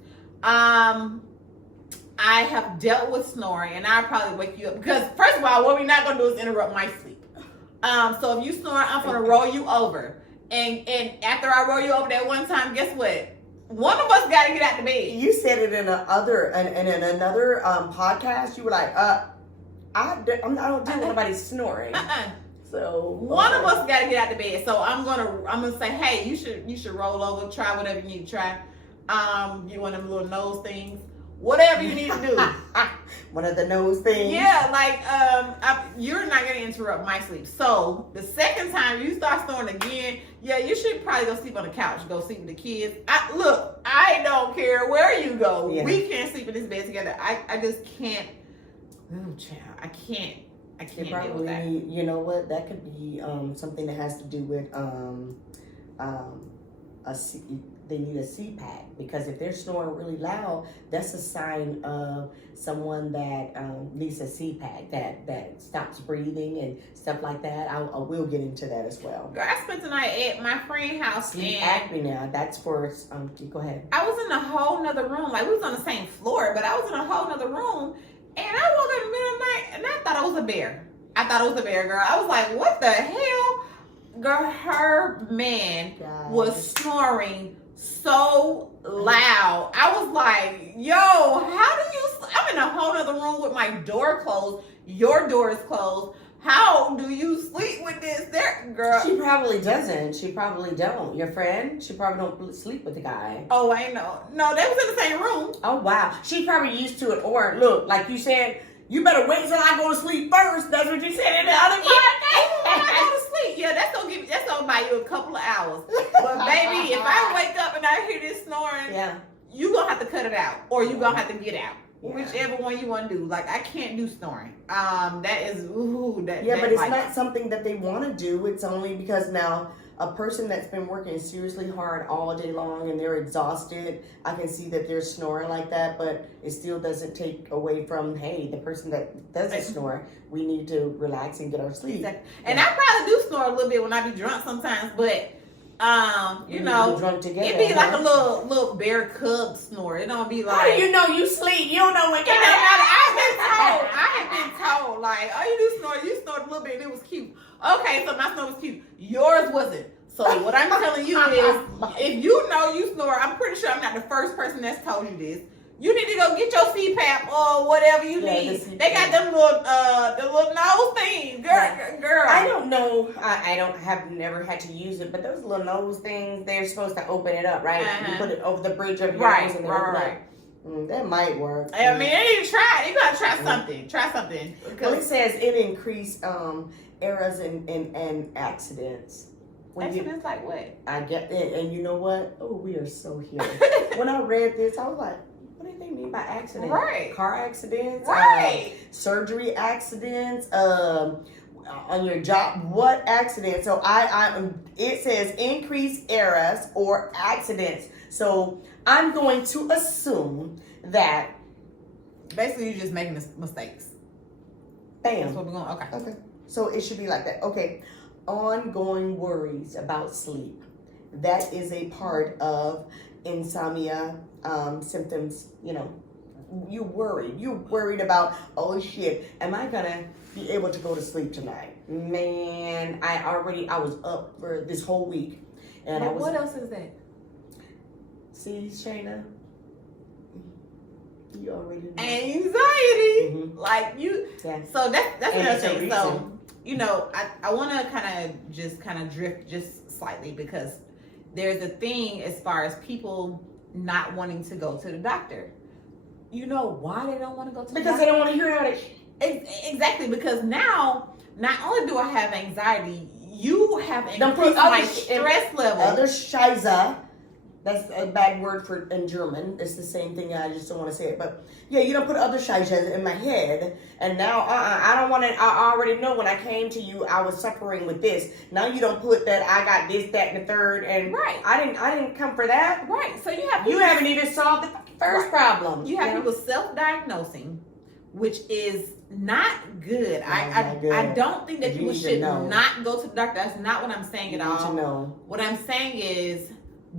I have dealt with snoring, and I'll probably wake you up, because first of all, what we're not gonna do is interrupt my sleep. So if you snore, I'm gonna roll you over, and after I roll you over that one time, guess what? One of us got to get out the bed. You said it in another podcast. You were like, I don't deal with nobody snoring. So So one of us got to get out of bed. So I'm gonna say, hey, you should roll over, try whatever you need to try. Get one of them little nose things, whatever you need to do. One of the nose things. Yeah, like you're not gonna interrupt my sleep. So the second time you start snoring again, yeah, you should probably go sleep on the couch. Go sleep with the kids. I don't care where you go. Yeah. We can't sleep in this bed together. I just can't. Oh, child, I can't They deal with probably that. need, you know what? That could be something that has to do with they need a CPAP, because if they're snoring really loud, that's a sign of someone that needs a CPAP that stops breathing and stuff like that. I will get into that as well. Girl, I spent the night at my friend's house Sleep and apnea. That's for go ahead. I was in a whole nother room. Like, we was on the same floor, but I was in a whole nother room. And I woke up in the middle of the night and I thought it was a bear. I thought it was a bear, girl. I was like, what the hell? Girl, her man was snoring so loud. I was like, yo, how do you, I'm in a whole other room with my door closed. Your door is closed. How do you sleep with this there, girl? She probably doesn't. She probably don't. Your friend? She probably don't sleep with the guy. Oh, I know. No, they was in the same room. Oh, wow. She probably used to it. Or, look, like you said, you better wait until I go to sleep first. That's what you said in the other When I podcast. go to sleep, yeah, that's gonna buy you a couple of hours. But baby, if I wake up and I hear this snoring, Yeah. you gonna have to cut it out, or you gonna have to get out. Yeah. Whichever one you want to do. Like, I can't do snoring. That is that. Yeah, that but it's like, not something that they want to do. It's only because now a person that's been working seriously hard all day long and they're exhausted, I can see that they're snoring like that, but it still doesn't take away from, hey, the person that doesn't snore, we need to relax and get our sleep. Exactly. And I probably do snore a little bit when I be drunk sometimes, but you know, drunk together, it be like a little bear cub snore. It don't be like. How do you know you sleep? You don't know when It don't matter. I have been told, like, oh, you do snore. You snored a little bit and it was cute. Okay, so my snore was cute. Yours wasn't. So what I'm telling you is, if you know you snore, I'm pretty sure I'm not the first person that's told you this. You need to go get your CPAP or whatever you need. They got them the little nose things, girl. I don't know. I have never had to use it, but those little nose things, they're supposed to open it up, right? Uh-huh. You put it over the bridge of your nose and right. That might work. I mean, you try. You gotta try something. Try something. Well, it says it increased errors and accidents. Accidents like what? I get it, and you know what? Oh, we are so here. When I read this, I was like, what do they mean by accident? Right. Car accidents, Right. surgery accidents, on your job, what accident? So it says increased errors or accidents. So I'm going to assume that Basically, you're just making mistakes. bam. That's what we're going. Okay. Okay. So it should be like that. Okay. Ongoing worries about sleep. That is a part of insomnia symptoms. You know, you're worried about, oh shit, am I gonna be able to go to sleep tonight? Man, I was up for this whole week. And But what else is that? See, Shayna, you already know. Anxiety. Mhm. Like you. Yeah. So that's And another it's a thing. So reason. you know, I want to kind of drift just slightly, because there's a thing as far as people not wanting to go to the doctor. You know why they don't want to go to the Because doctor? they don't want to hear all that shit. Exactly, because now not only do I have anxiety, you have Don't put increased other my shit in- stress level. Other Scheiße. That's a bad word for in German. It's the same thing. I just don't want to say it. But yeah, you don't put other Scheiße in my head. And now, I don't want to. I already know when I came to you, I was suffering with this. Now you don't put that I got this, that, and the third. And Right. I didn't come for that. Right. So you have You haven't even solved the first problem. You have know? people self-diagnosing, which is not good. not good. I don't think that You people need to should know. not go to the doctor. That's not what I'm saying You at need all. to know. What I'm saying is,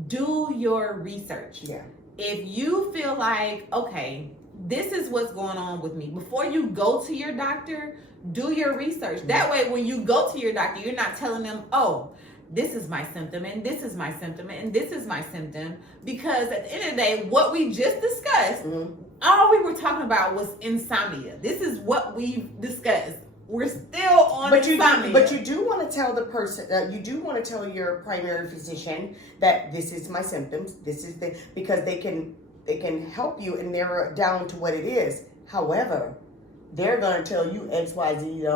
do your research. Yeah. If you feel like, okay, this is what's going on with me, before you go to your doctor, do your research. That way, when you go to your doctor, you're not telling them, oh, this is my symptom, and this is my symptom, and this is my symptom. Because at the end of the day, what we just discussed, Mhm. all we were talking about was insomnia. This is what we've discussed. we're still on insomnia. But you do want to tell the person, you do want to tell your primary physician that this is my symptoms. This is because they can help you and narrow it down to what it is. However, they're gonna tell you X, Y, Z,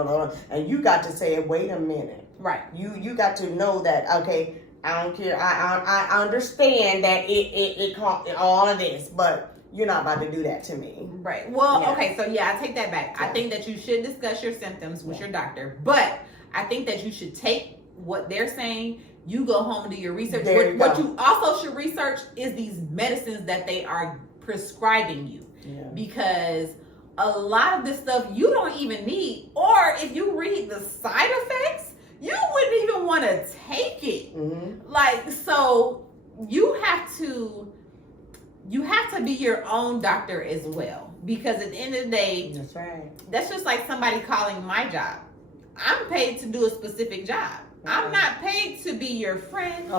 and you got to say, wait a minute. Right. You got to know that, okay, I don't care. I understand that it caused all of this, but you're not about to do that to me. Right. Well, Yeah. okay, so yeah, I take that back. Yeah. I think that you should discuss your symptoms with your doctor, but I think that you should take what they're saying. You go home and do your research. What you also should research is these medicines that they are prescribing you. Yeah. Because a lot of this stuff you don't even need, or if you read the side effects, you wouldn't even want to take it. Mm-hmm. Like, so you have to be your own doctor as well, because at the end of the day, That's right. that's just like somebody calling my job. I'm paid to do a specific job. I'm not paid to be your friend,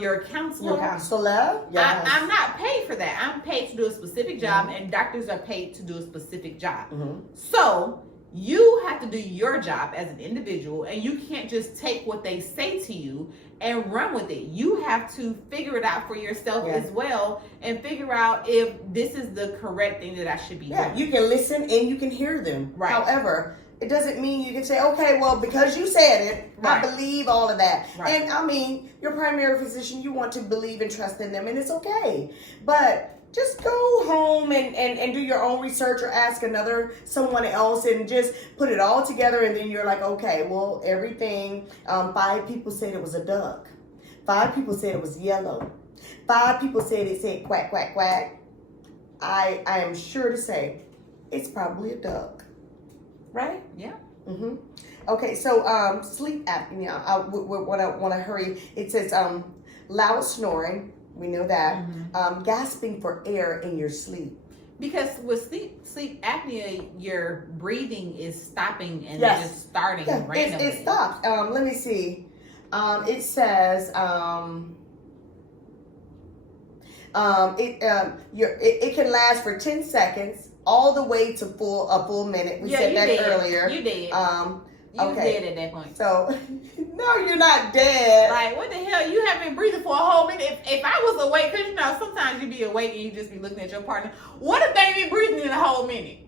your counselor. Your counselor. Yes. I'm not paid for that. I'm paid to do a specific job, and doctors are paid to do a specific job. Mm-hmm. So you have to do your job as an individual, and you can't just take what they say to you and run with it. You have to figure it out for yourself as well, and figure out if this is the correct thing that I should be doing. You can listen and you can hear them. Right. However, it doesn't mean you can say, okay, well, because you said it, I believe all of that. Right. And I mean, your primary physician, you want to believe and trust in them, and it's okay. But just go home and do your own research, or ask someone else, and just put it all together. And then you're like, okay, well, everything, 5 people said it was a duck. 5 people said it was yellow. 5 people said it said quack, quack, quack. I am sure to say it's probably a duck. Right? Yeah. Mm-hmm. Okay, so sleep apnea. I want to hurry. It says loud snoring. We know that. Mm-hmm. Gasping for air in your sleep. Because with sleep apnea, your breathing is stopping and just starting randomly. It stops. Let me see. It says it can last for 10 seconds all the way to a full minute. We said that earlier. You did. You was Okay. dead at that point. So, no, you're not dead. Like, what the hell? You haven't been breathing for a whole minute. If I was awake, because you know, sometimes you be awake and you just be looking at your partner. What if they be breathing in a whole minute?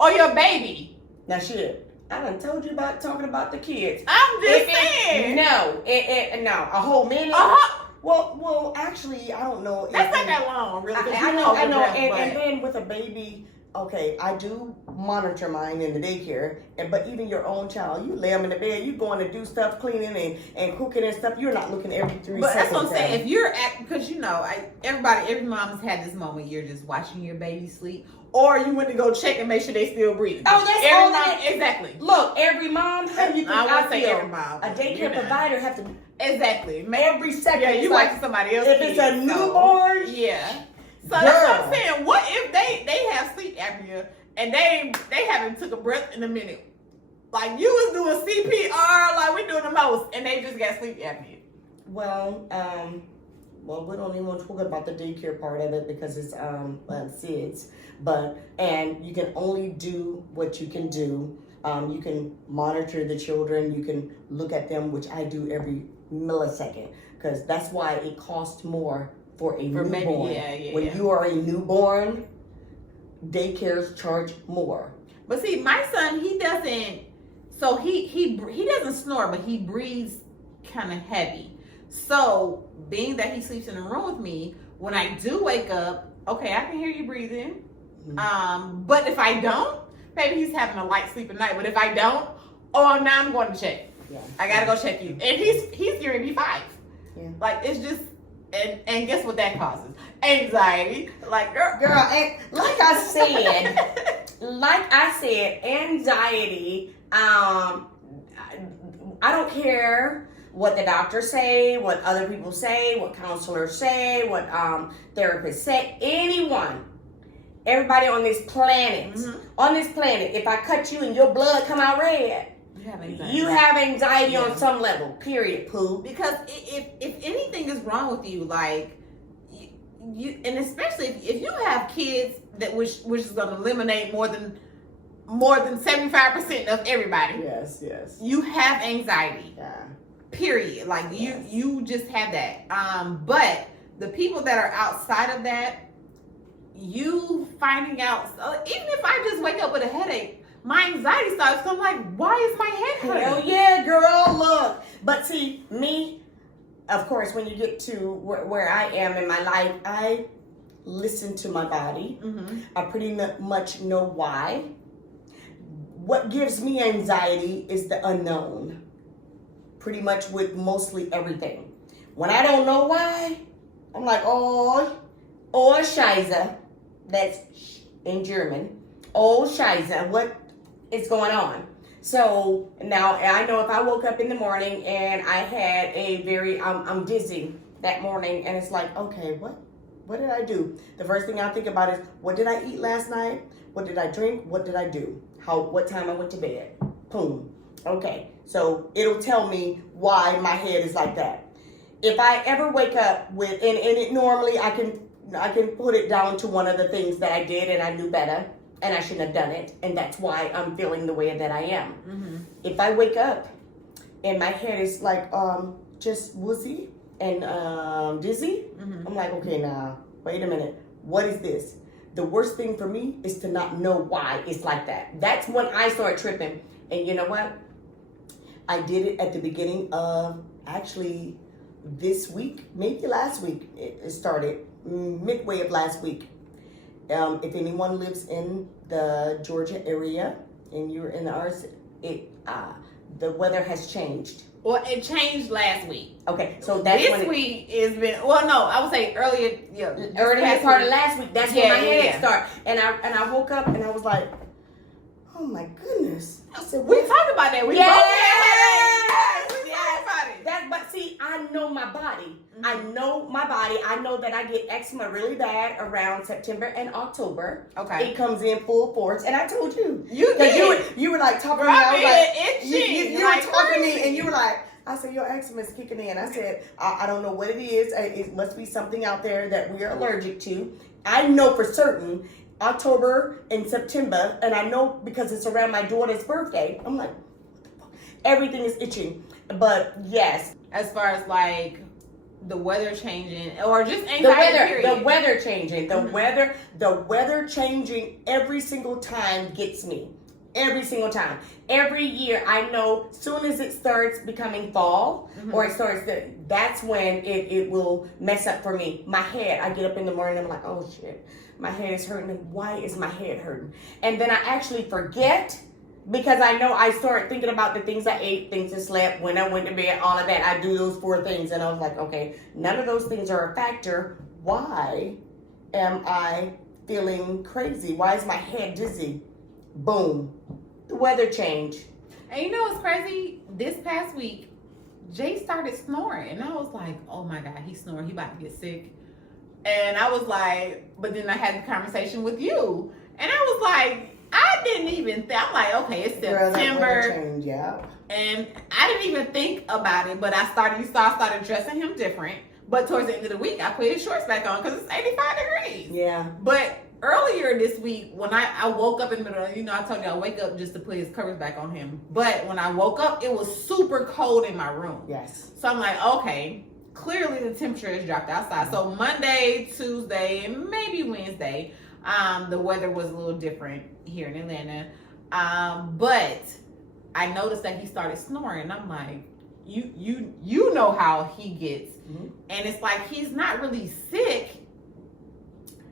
Or your baby? Now, shit, I done told you about talking about the kids. I'm just saying. No, a whole minute. Well, actually, I don't know. That's not that long, really. I know, and then with a baby. Okay, I do monitor mine in the daycare, but even your own child, you lay them in the bed, you going to do stuff, cleaning and cooking and stuff. You're not looking every 3 seconds. But that's what I'm saying. If you're because you know, every mom has had this moment. You're just watching your baby sleep, or you went to go check and make sure they still breathing. Oh, that's every all mom. Exactly. Look, every mom. How you think I would say feel? every mom. A daycare provider have to exactly every second. Yeah, you watching somebody else. If it's a newborn, yeah. So that's what I'm saying. What if they have sleep apnea and they haven't took a breath in a minute? Like, you was doing CPR, like we're doing the most, and they just got sleep apnea. Well, we don't even want to talk about the daycare part of it because it's SIDS. And you can only do what you can do. You can monitor the children. You can look at them, which I do every millisecond, because that's why it costs more for a newborn. When you are a newborn, daycares charge more. But see, my son, he doesn't. So he doesn't snore, but he breathes kind of heavy. So being that he sleeps in the room with me, when I do wake up, okay, I can hear you breathing. Mm-hmm. But if I don't, maybe he's having a light sleep at night. But if I don't, now I'm going to check. Yeah. I gotta go check you. And he's giving me 5. Yeah. Like, it's just. And guess what that causes? Anxiety. Like, girl, and like I said, anxiety. I don't care what the doctors say, what other people say, what counselors say, what therapists say. Everybody on this planet, if I cut you and your blood come out red, you have anxiety on some level, period, Pooh. Because if anything is wrong with you, like, you and especially if you have kids, that which is going to eliminate more than more than 75% of everybody. Yes, yes. You have anxiety. Yeah. Period. Like Yes. you just have that. But the people that are outside of that, you finding out, even if I just wake up with a headache, my anxiety starts. So I'm like, why is my head hurting? Hell yeah, girl, look. But see, me, of course, when you get to where I am in my life, I listen to my body. Mm-hmm. I pretty much know why. What gives me anxiety is the unknown. Pretty much with mostly everything. When I don't know why, I'm like, oh Scheiße. That's in German. Oh Scheiße, what is going on? So now I know if I woke up in the morning and I had a very, I'm dizzy that morning, and it's like, okay, what did I do? The first thing I think about is, what did I eat last night? What did I drink? What did I do? What time I went to bed? Boom. Okay, so it'll tell me why my head is like that. If I ever wake up with, and it normally I can put it down to one of the things that I did and I knew better and I shouldn't have done it, and that's why I'm feeling the way that I am. Mm-hmm. If I wake up and my head is like just woozy and dizzy, Mm-hmm. I'm like, okay, now wait a minute, what is this? The worst thing for me is to not know why it's like that. That's when I start tripping. And you know what? I did it at the beginning of actually this week, maybe last week. It started midway of last week. If anyone lives in the Georgia area and you're in ours, the weather has changed. Well, it changed last week. Okay, so that's this when week has been. Well, no, I would say earlier. Yeah, earlier part of last week. That's when my head yeah. started, and I woke up and I was like, oh my goodness. I said, We what? talked about that. We Yes! both had Yes! about it. But see, I know my body. Mm-hmm. I know my body. I know that I get eczema really bad around September and October. Okay. It comes in full force, and I told you. You Because did. you were like talking to Girl, me. I was like, itching. you like were talking to me, crazy. and you were like, I said, your eczema is kicking in. I said, I don't know what it is. It must be something out there that we are allergic to. I know for certain October and September, and I know because it's around my daughter's birthday. I'm like, what the fuck? Everything is itching. But yes, As far as like the weather changing or just anxiety. the weather changing, Mhm. the weather changing every single time gets me. Every single time. Every year, I know soon as it starts becoming fall, Mhm. or it starts, that's when it will mess up for me. My head, I get up in the morning, I'm like, oh shit, my head is hurting. Why is my head hurting? And then I actually forget, because I know I start thinking about the things I ate, things I slept, when I went to bed, all of that. I do those 4 things, and I was like, okay, none of those things are a factor. Why am I feeling crazy? Why is my head dizzy? Boom. The weather change. And you know what's crazy? This past week, Jay started snoring, and I was like, "Oh my God, he's snoring. He about to get sick." And I was like, but then I had the conversation with you, and I was like, I didn't even think. I'm like, okay, it's Girl, that weather September, change, yeah. and I didn't even think about it. But I started dressing him different. But towards the end of the week, I put his shorts back on because it's 85 degrees. Yeah. But earlier this week, when I woke up in the middle, I told you I wake up just to put his covers back on him. But when I woke up, it was super cold in my room. Yes. So I'm like, okay, clearly the temperature has dropped outside. So Monday, Tuesday, and maybe Wednesday, the weather was a little different here in Atlanta. But I noticed that he started snoring. I'm like, you know how he gets. Mm-hmm. And it's like he's not really sick.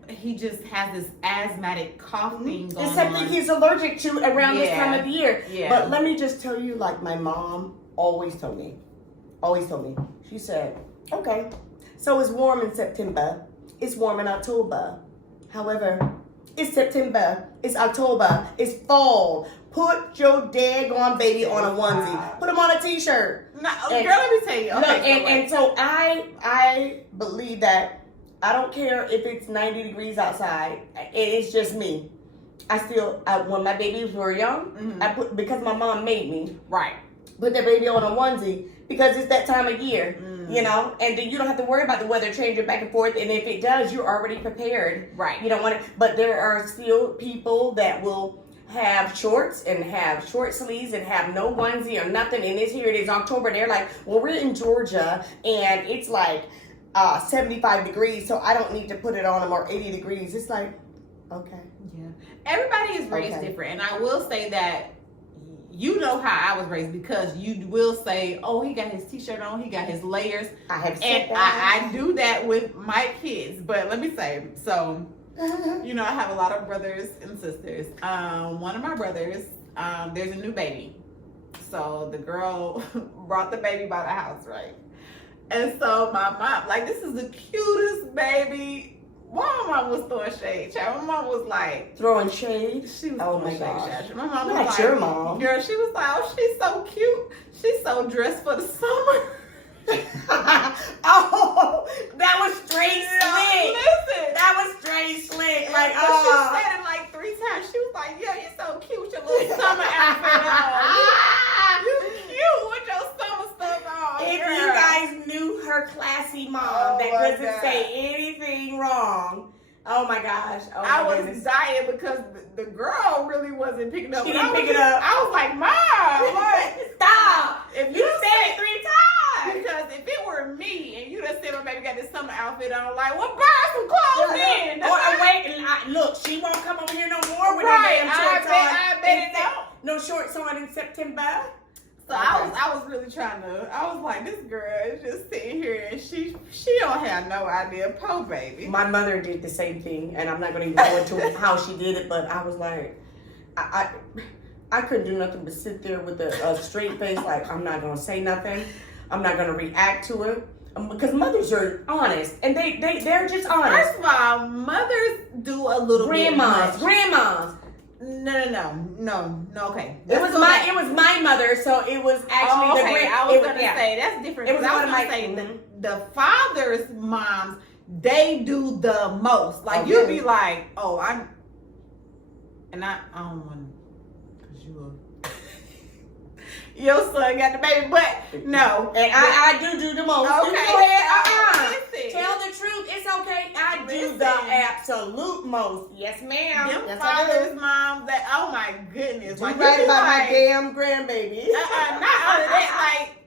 He just has this asthmatic coughing going It's something on. he's allergic to around this Yeah. time of year. Yeah. But let me just tell you, like my mom always told me. She said, okay, so it's warm in September. It's warm in October. However, it's September. It's October. It's fall. Put your daggone baby on a onesie. Put him on a t-shirt. No, And- girl, let me tell you. Look, Okay, and so I believe that I don't care if it's 90 degrees outside. It's just me. When my babies were young, Mhm. because my mom made me, right. put the baby on a onesie because it's that time of year, Mm. you know, and then you don't have to worry about the weather changing back and forth. And if it does, you're already prepared. Right. You don't want to, but there are still people that will have shorts and have short sleeves and have no onesie or nothing. And here it is October. They're like, well, we're in Georgia and it's like 75 degrees, so I don't need to put it on them, or 80 degrees. It's like, okay. Yeah. Everybody is raised different. And I will say that you know how I was raised, because you will say, oh, he got his t-shirt on, he got his layers. I have said and that. I do that with my kids. But let me say, so, you know, I have a lot of brothers and sisters. One of my brothers, there's a new baby. So the girl brought the baby by the house, right? And so my mom, like, this is the cutest baby. My mom was throwing shade. Child. My mom was like throwing shade. She was oh throwing my shade. gosh. My mom was Not like, your mom. Girl, she was like, oh, she's so cute. She's so dressed for the summer. Oh, that was straight slick. Listen, That was straight slick. Like, she said it like 3 times. She was like, yeah, you're so cute with your little summer outfit on. You cute with your summer stuff on. If girl. you guys knew her classy mom that doesn't say anything wrong. Oh my gosh. Oh my I was goodness. dying because the girl really wasn't picking up. She didn't pick it up. I was like, Mom, what? Stop. If You said it 3 times. Because if it were me and you just said, my baby got this summer outfit on, like, well, buy some clothes then. Or wait, look, she won't come over here no more with her Right, damn shorts on. I bet it don't. No shorts on in September. So I was really trying to. I was like, this girl is just sitting here and she don't have no idea. Poor baby. My mother did the same thing, and I'm not going to even go into how she did it, but I was like, I couldn't do nothing but sit there with a straight face, like, I'm not going to say nothing. I'm not going to react to it. Because mothers are honest, and they're just honest. First of all, mothers do a little grandmas. No. Okay. It was my mother, so it was actually the grand. I was gonna say that's different. It was I was gonna say the father's moms, they do the most. Like you'd be like, oh, I don't want, cause your son got the baby, but no, and I do the most. Okay. Go ahead. Listen. Tell the truth. It's okay. I do the absolute most. Yes, ma'am. Them Yes, father's moms, that oh my goodness, You like right you about my like, damn grandbaby. not only that, like,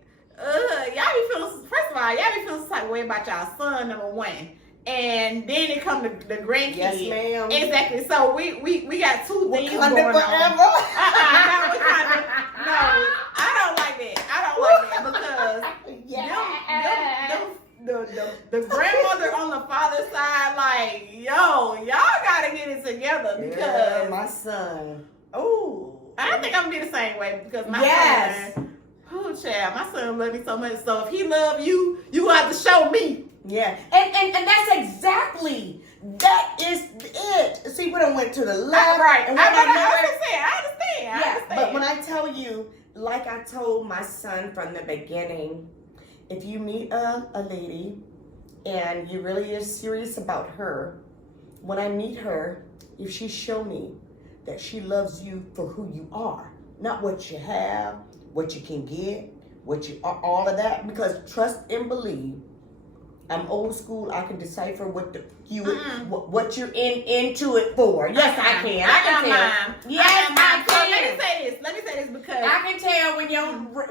y'all be feeling. First of all, y'all be feeling some type of way about y'all son, number one. And then it come to the grandkids. Yes, ma'am. Exactly. So we got 2 things Wakanda going forever. on. No, I don't like that. I don't like that because the grandmother on the father's side, like, yo, y'all gotta get it together because my son. Oh, I think I'm gonna be the same way because my son. Oh, child, my son love me so much. So if he love you, you gonna have to show me. Yeah, and that's exactly, that is it. See, we done went to the left. Right. And I understand. But when I tell you, like I told my son from the beginning, if you meet a lady and you really are serious about her, when I meet her, if she show me that she loves you for who you are, not what you have, what you can get, what you are, all of that, because trust and believe. I'm old school. I can decipher what you're into it for. Yes, I can. I can tell. Yes, I can. Let me say this because I can tell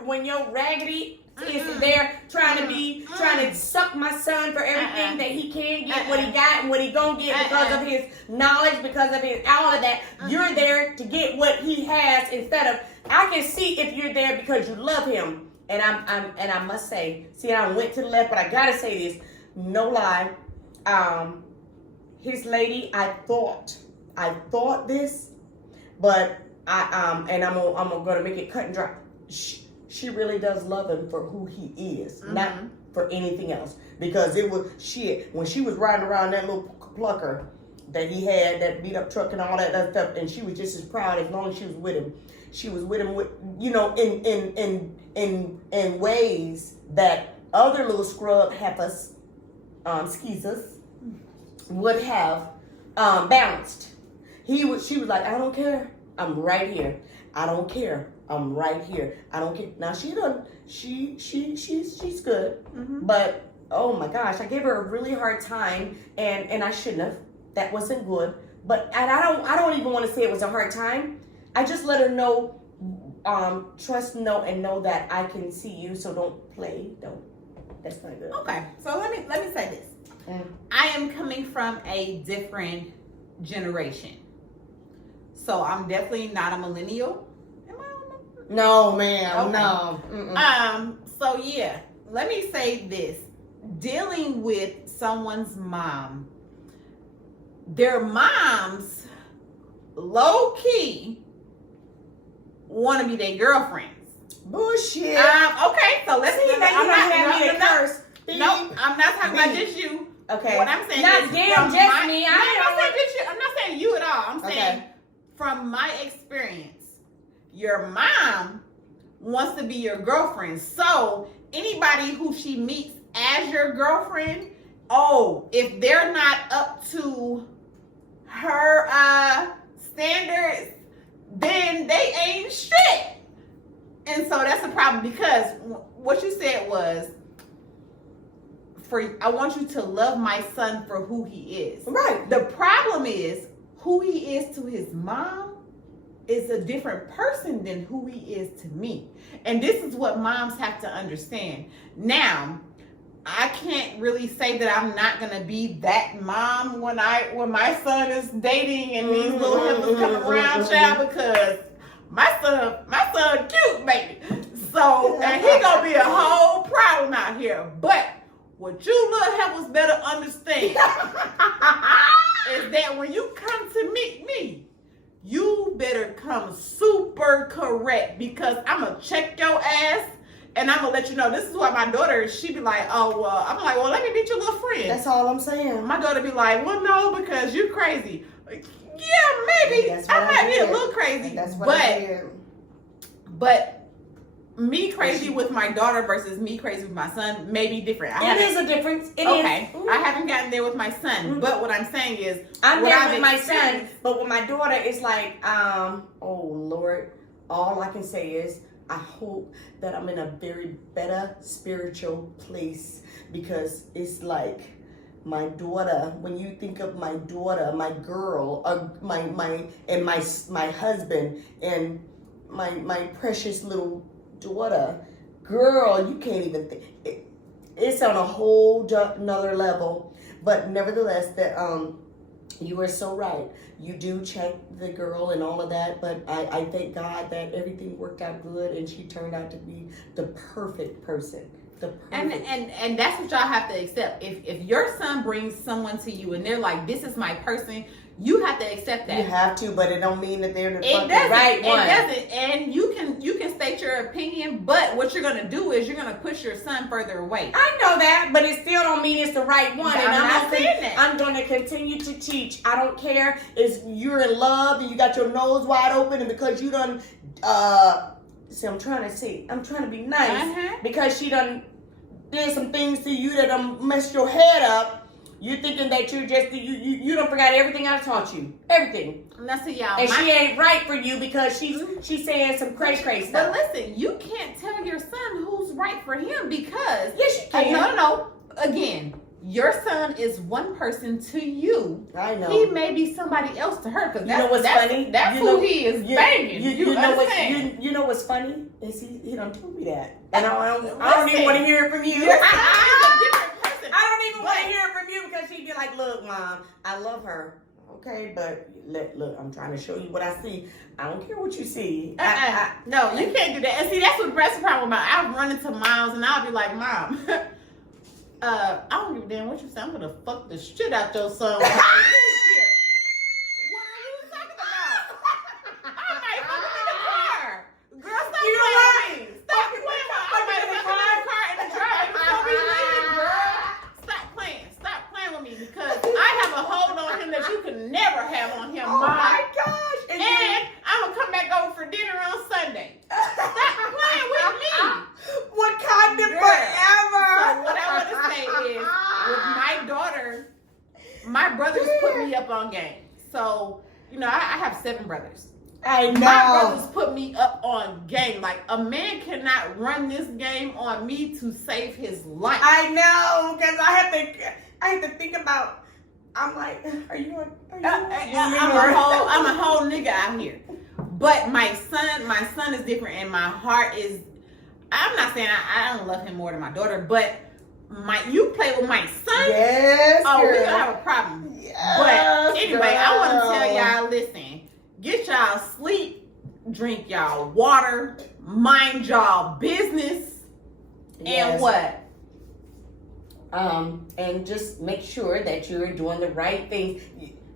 when your raggedy is there trying to suck my son for everything that he can get, what he got and what he gonna get because of his knowledge, because of his all of that. You're there to get what he has instead of. I can see if you're there because you love him. And I must say, see, I went to the left, but I gotta say this, no lie. His lady, I thought this, but and I'm gonna make it cut and dry. She really does love him for who he is, not for anything else. Because it was shit when she was riding around that little plucker that he had, that beat up truck and all that other stuff, and she was just as proud as long as she was with him. She was with him with, in ways that other little scrub heifers, skeezers, would have balanced. She was like, I don't care. I'm right here. I don't care. I'm right here. I don't care. Now she's good, but oh my gosh, I gave her a really hard time, and I shouldn't have. That wasn't good. But and I don't even want to say it was a hard time. I just let her know, trust, know, and know that I can see you. So don't play. Don't. That's not good. Okay, so let me say this. I am coming from a different generation, so I'm definitely not a millennial. Am I? No, ma'am. Okay. No. Mm-mm. So yeah, let me say this: dealing with someone's mom, their moms, low key, want to be their girlfriends. Bullshit. Okay, so let's see. I'm not having a curse. No, I'm not talking about just you. Okay. What I'm saying not is damn from just my, me. No, I'm not saying just you. I'm not saying you at all. I'm saying Okay. from my experience, your mom wants to be your girlfriend. So anybody who she meets as your girlfriend, if they're not up to her standards, then they ain't shit. And so that's a problem, because what you said was, I want you to love my son for who he is. Right. The problem is, who he is to his mom is a different person than who he is to me. And this is what moms have to understand. Now, I can't really say that I'm not gonna be that mom when my son is dating and these little hippos come around, child, because my son cute, baby. So, and he gonna be a whole problem out here. But what you little heifers better understand is that when you come to meet me, you better come super correct, because I'm gonna check your ass and I'm gonna let you know. This is why my daughter, she be like, I'm like, well, let me meet your little friend. That's all I'm saying. My daughter be like, well, no, because you're crazy. Yeah, maybe I might be a little crazy. That's what I did. But me crazy with my daughter versus me crazy with my son may be different. It is a difference. It okay. is. I haven't gotten there with my son, but what I'm saying is, I'm there with my son, but with my daughter, it's like, oh Lord, all I can say is, I hope that I'm in a very better spiritual place, because it's like, my daughter, when you think of my daughter, my girl, my husband, and my precious little daughter, girl, you can't even think. It's on a whole another level. But nevertheless, that you are so right. You do check the girl and all of that, but I thank God that everything worked out good and she turned out to be the perfect person. And that's what y'all have to accept. If your son brings someone to you and they're like, this is my person, you have to accept that. You have to, but it don't mean that they're the right one. It doesn't. And you can state your opinion, but what you're gonna do is you're gonna push your son further away. I know that, but it still don't mean it's the right one. No, and I'm not saying that. I'm gonna continue to teach. I don't care if you're in love and you got your nose wide open, and because you done I'm trying to be nice, because she done did some things to you that done messed your head up. You thinking that you just you don't forgot everything I taught you, everything. Let's see, y'all. And she ain't right for you because she's saying some crazy stuff. But listen, you can't tell your son who's right for him, because yes, you can. No. Again, your son is one person to you. I know. He may be somebody else to her, because you know what's funny? That's who he is banging. You know what's funny is he don't tell me that, and I don't even want to hear it from you. I don't even want to hear it from you, because she'd be like, look, Mom, I love her. Okay, but look, I'm trying to show you what I see. I don't care what you see. No, you can't do that. And see, that's what the problem about. I'll run into moms and I'll be like, Mom, I don't give a damn what you say. I'm going to fuck the shit out your son. What are you talking about? I might fuck him in the car. Girl, stop playing with me. Stop playing with me. I might fuck him in the car in the drive before we leave, girl. Stop playing with me, because I have a hold on him that you could never have on him, Mom. Oh my gosh. And I'm going to come back over for dinner on Sunday. Stop playing with me. Wakanda forever. So what I want to say is, with my daughter, my brothers put me up on game. So, I have 7 brothers. I know. My brothers put me up on game. Like, a man cannot run this game on me to save his life. I know, because I have to think about. I'm like, are you? I'm a whole nigga out here. But my son is different, and my heart is. I'm not saying I don't love him more than my daughter, but you play with my son. Yes. Oh, girl. we're gonna have a problem. Yes, But anyway, I want to tell girl. y'all, listen, get y'all sleep, drink y'all water, mind y'all business, Yes. and what? And just make sure that you're doing the right things.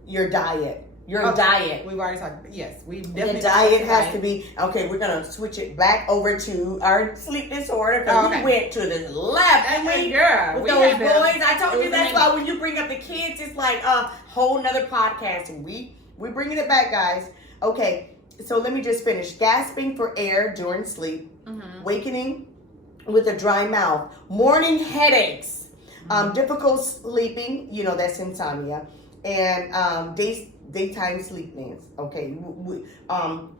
Your diet. Your diet. We've already talked about, yes, we've The definitely diet talked has about to it. be okay. We're gonna switch it back over to our sleep disorder because Okay. we went to the left. And we girl, with we those had to- boys. I told it you was that's amazing. why when you bring up the kids, it's like a whole nother podcast. And we're bringing it back, guys. Okay, so let me just finish. Gasping for air during sleep, wakening with a dry mouth, morning headaches, difficult sleeping. You know that's insomnia, and daytime sleepiness. Okay,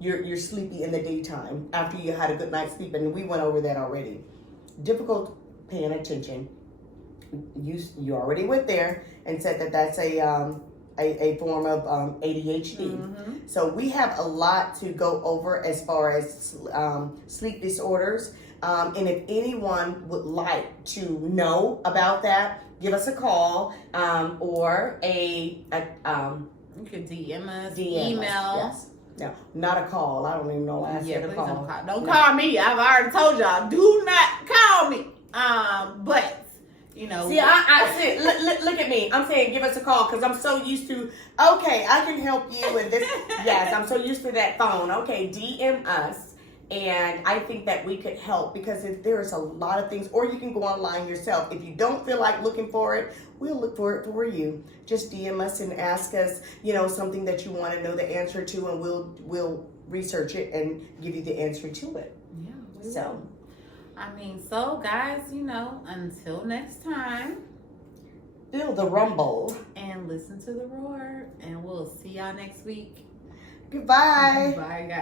you're sleepy in the daytime after you had a good night's sleep, and we went over that already. Difficult paying attention. You already went there and said that that's a form of ADHD. So we have a lot to go over as far as sleep disorders. And if anyone would like to know about that, give us a call or You can DM us, DM email. us. Yes. No, not a call. I don't even know why I Yeah, said a please call. don't No. call me. I've already told y'all, do not call me. But you know, See, I see. Look at me. I'm saying give us a call because I'm so used to. Okay, I can help you and this. Yes, I'm so used to that phone. Okay, DM us, and I think that we could help because there's a lot of things. Or you can go online yourself. If you don't feel like looking for it, we'll look for it for you. Just DM us and ask us, something that you want to know the answer to, and we'll research it and give you the answer to it. yeah. we So. will. I mean, so guys, until next time, Feel the rumble. and listen to the roar, and we'll see y'all next week. Goodbye. Bye, guys.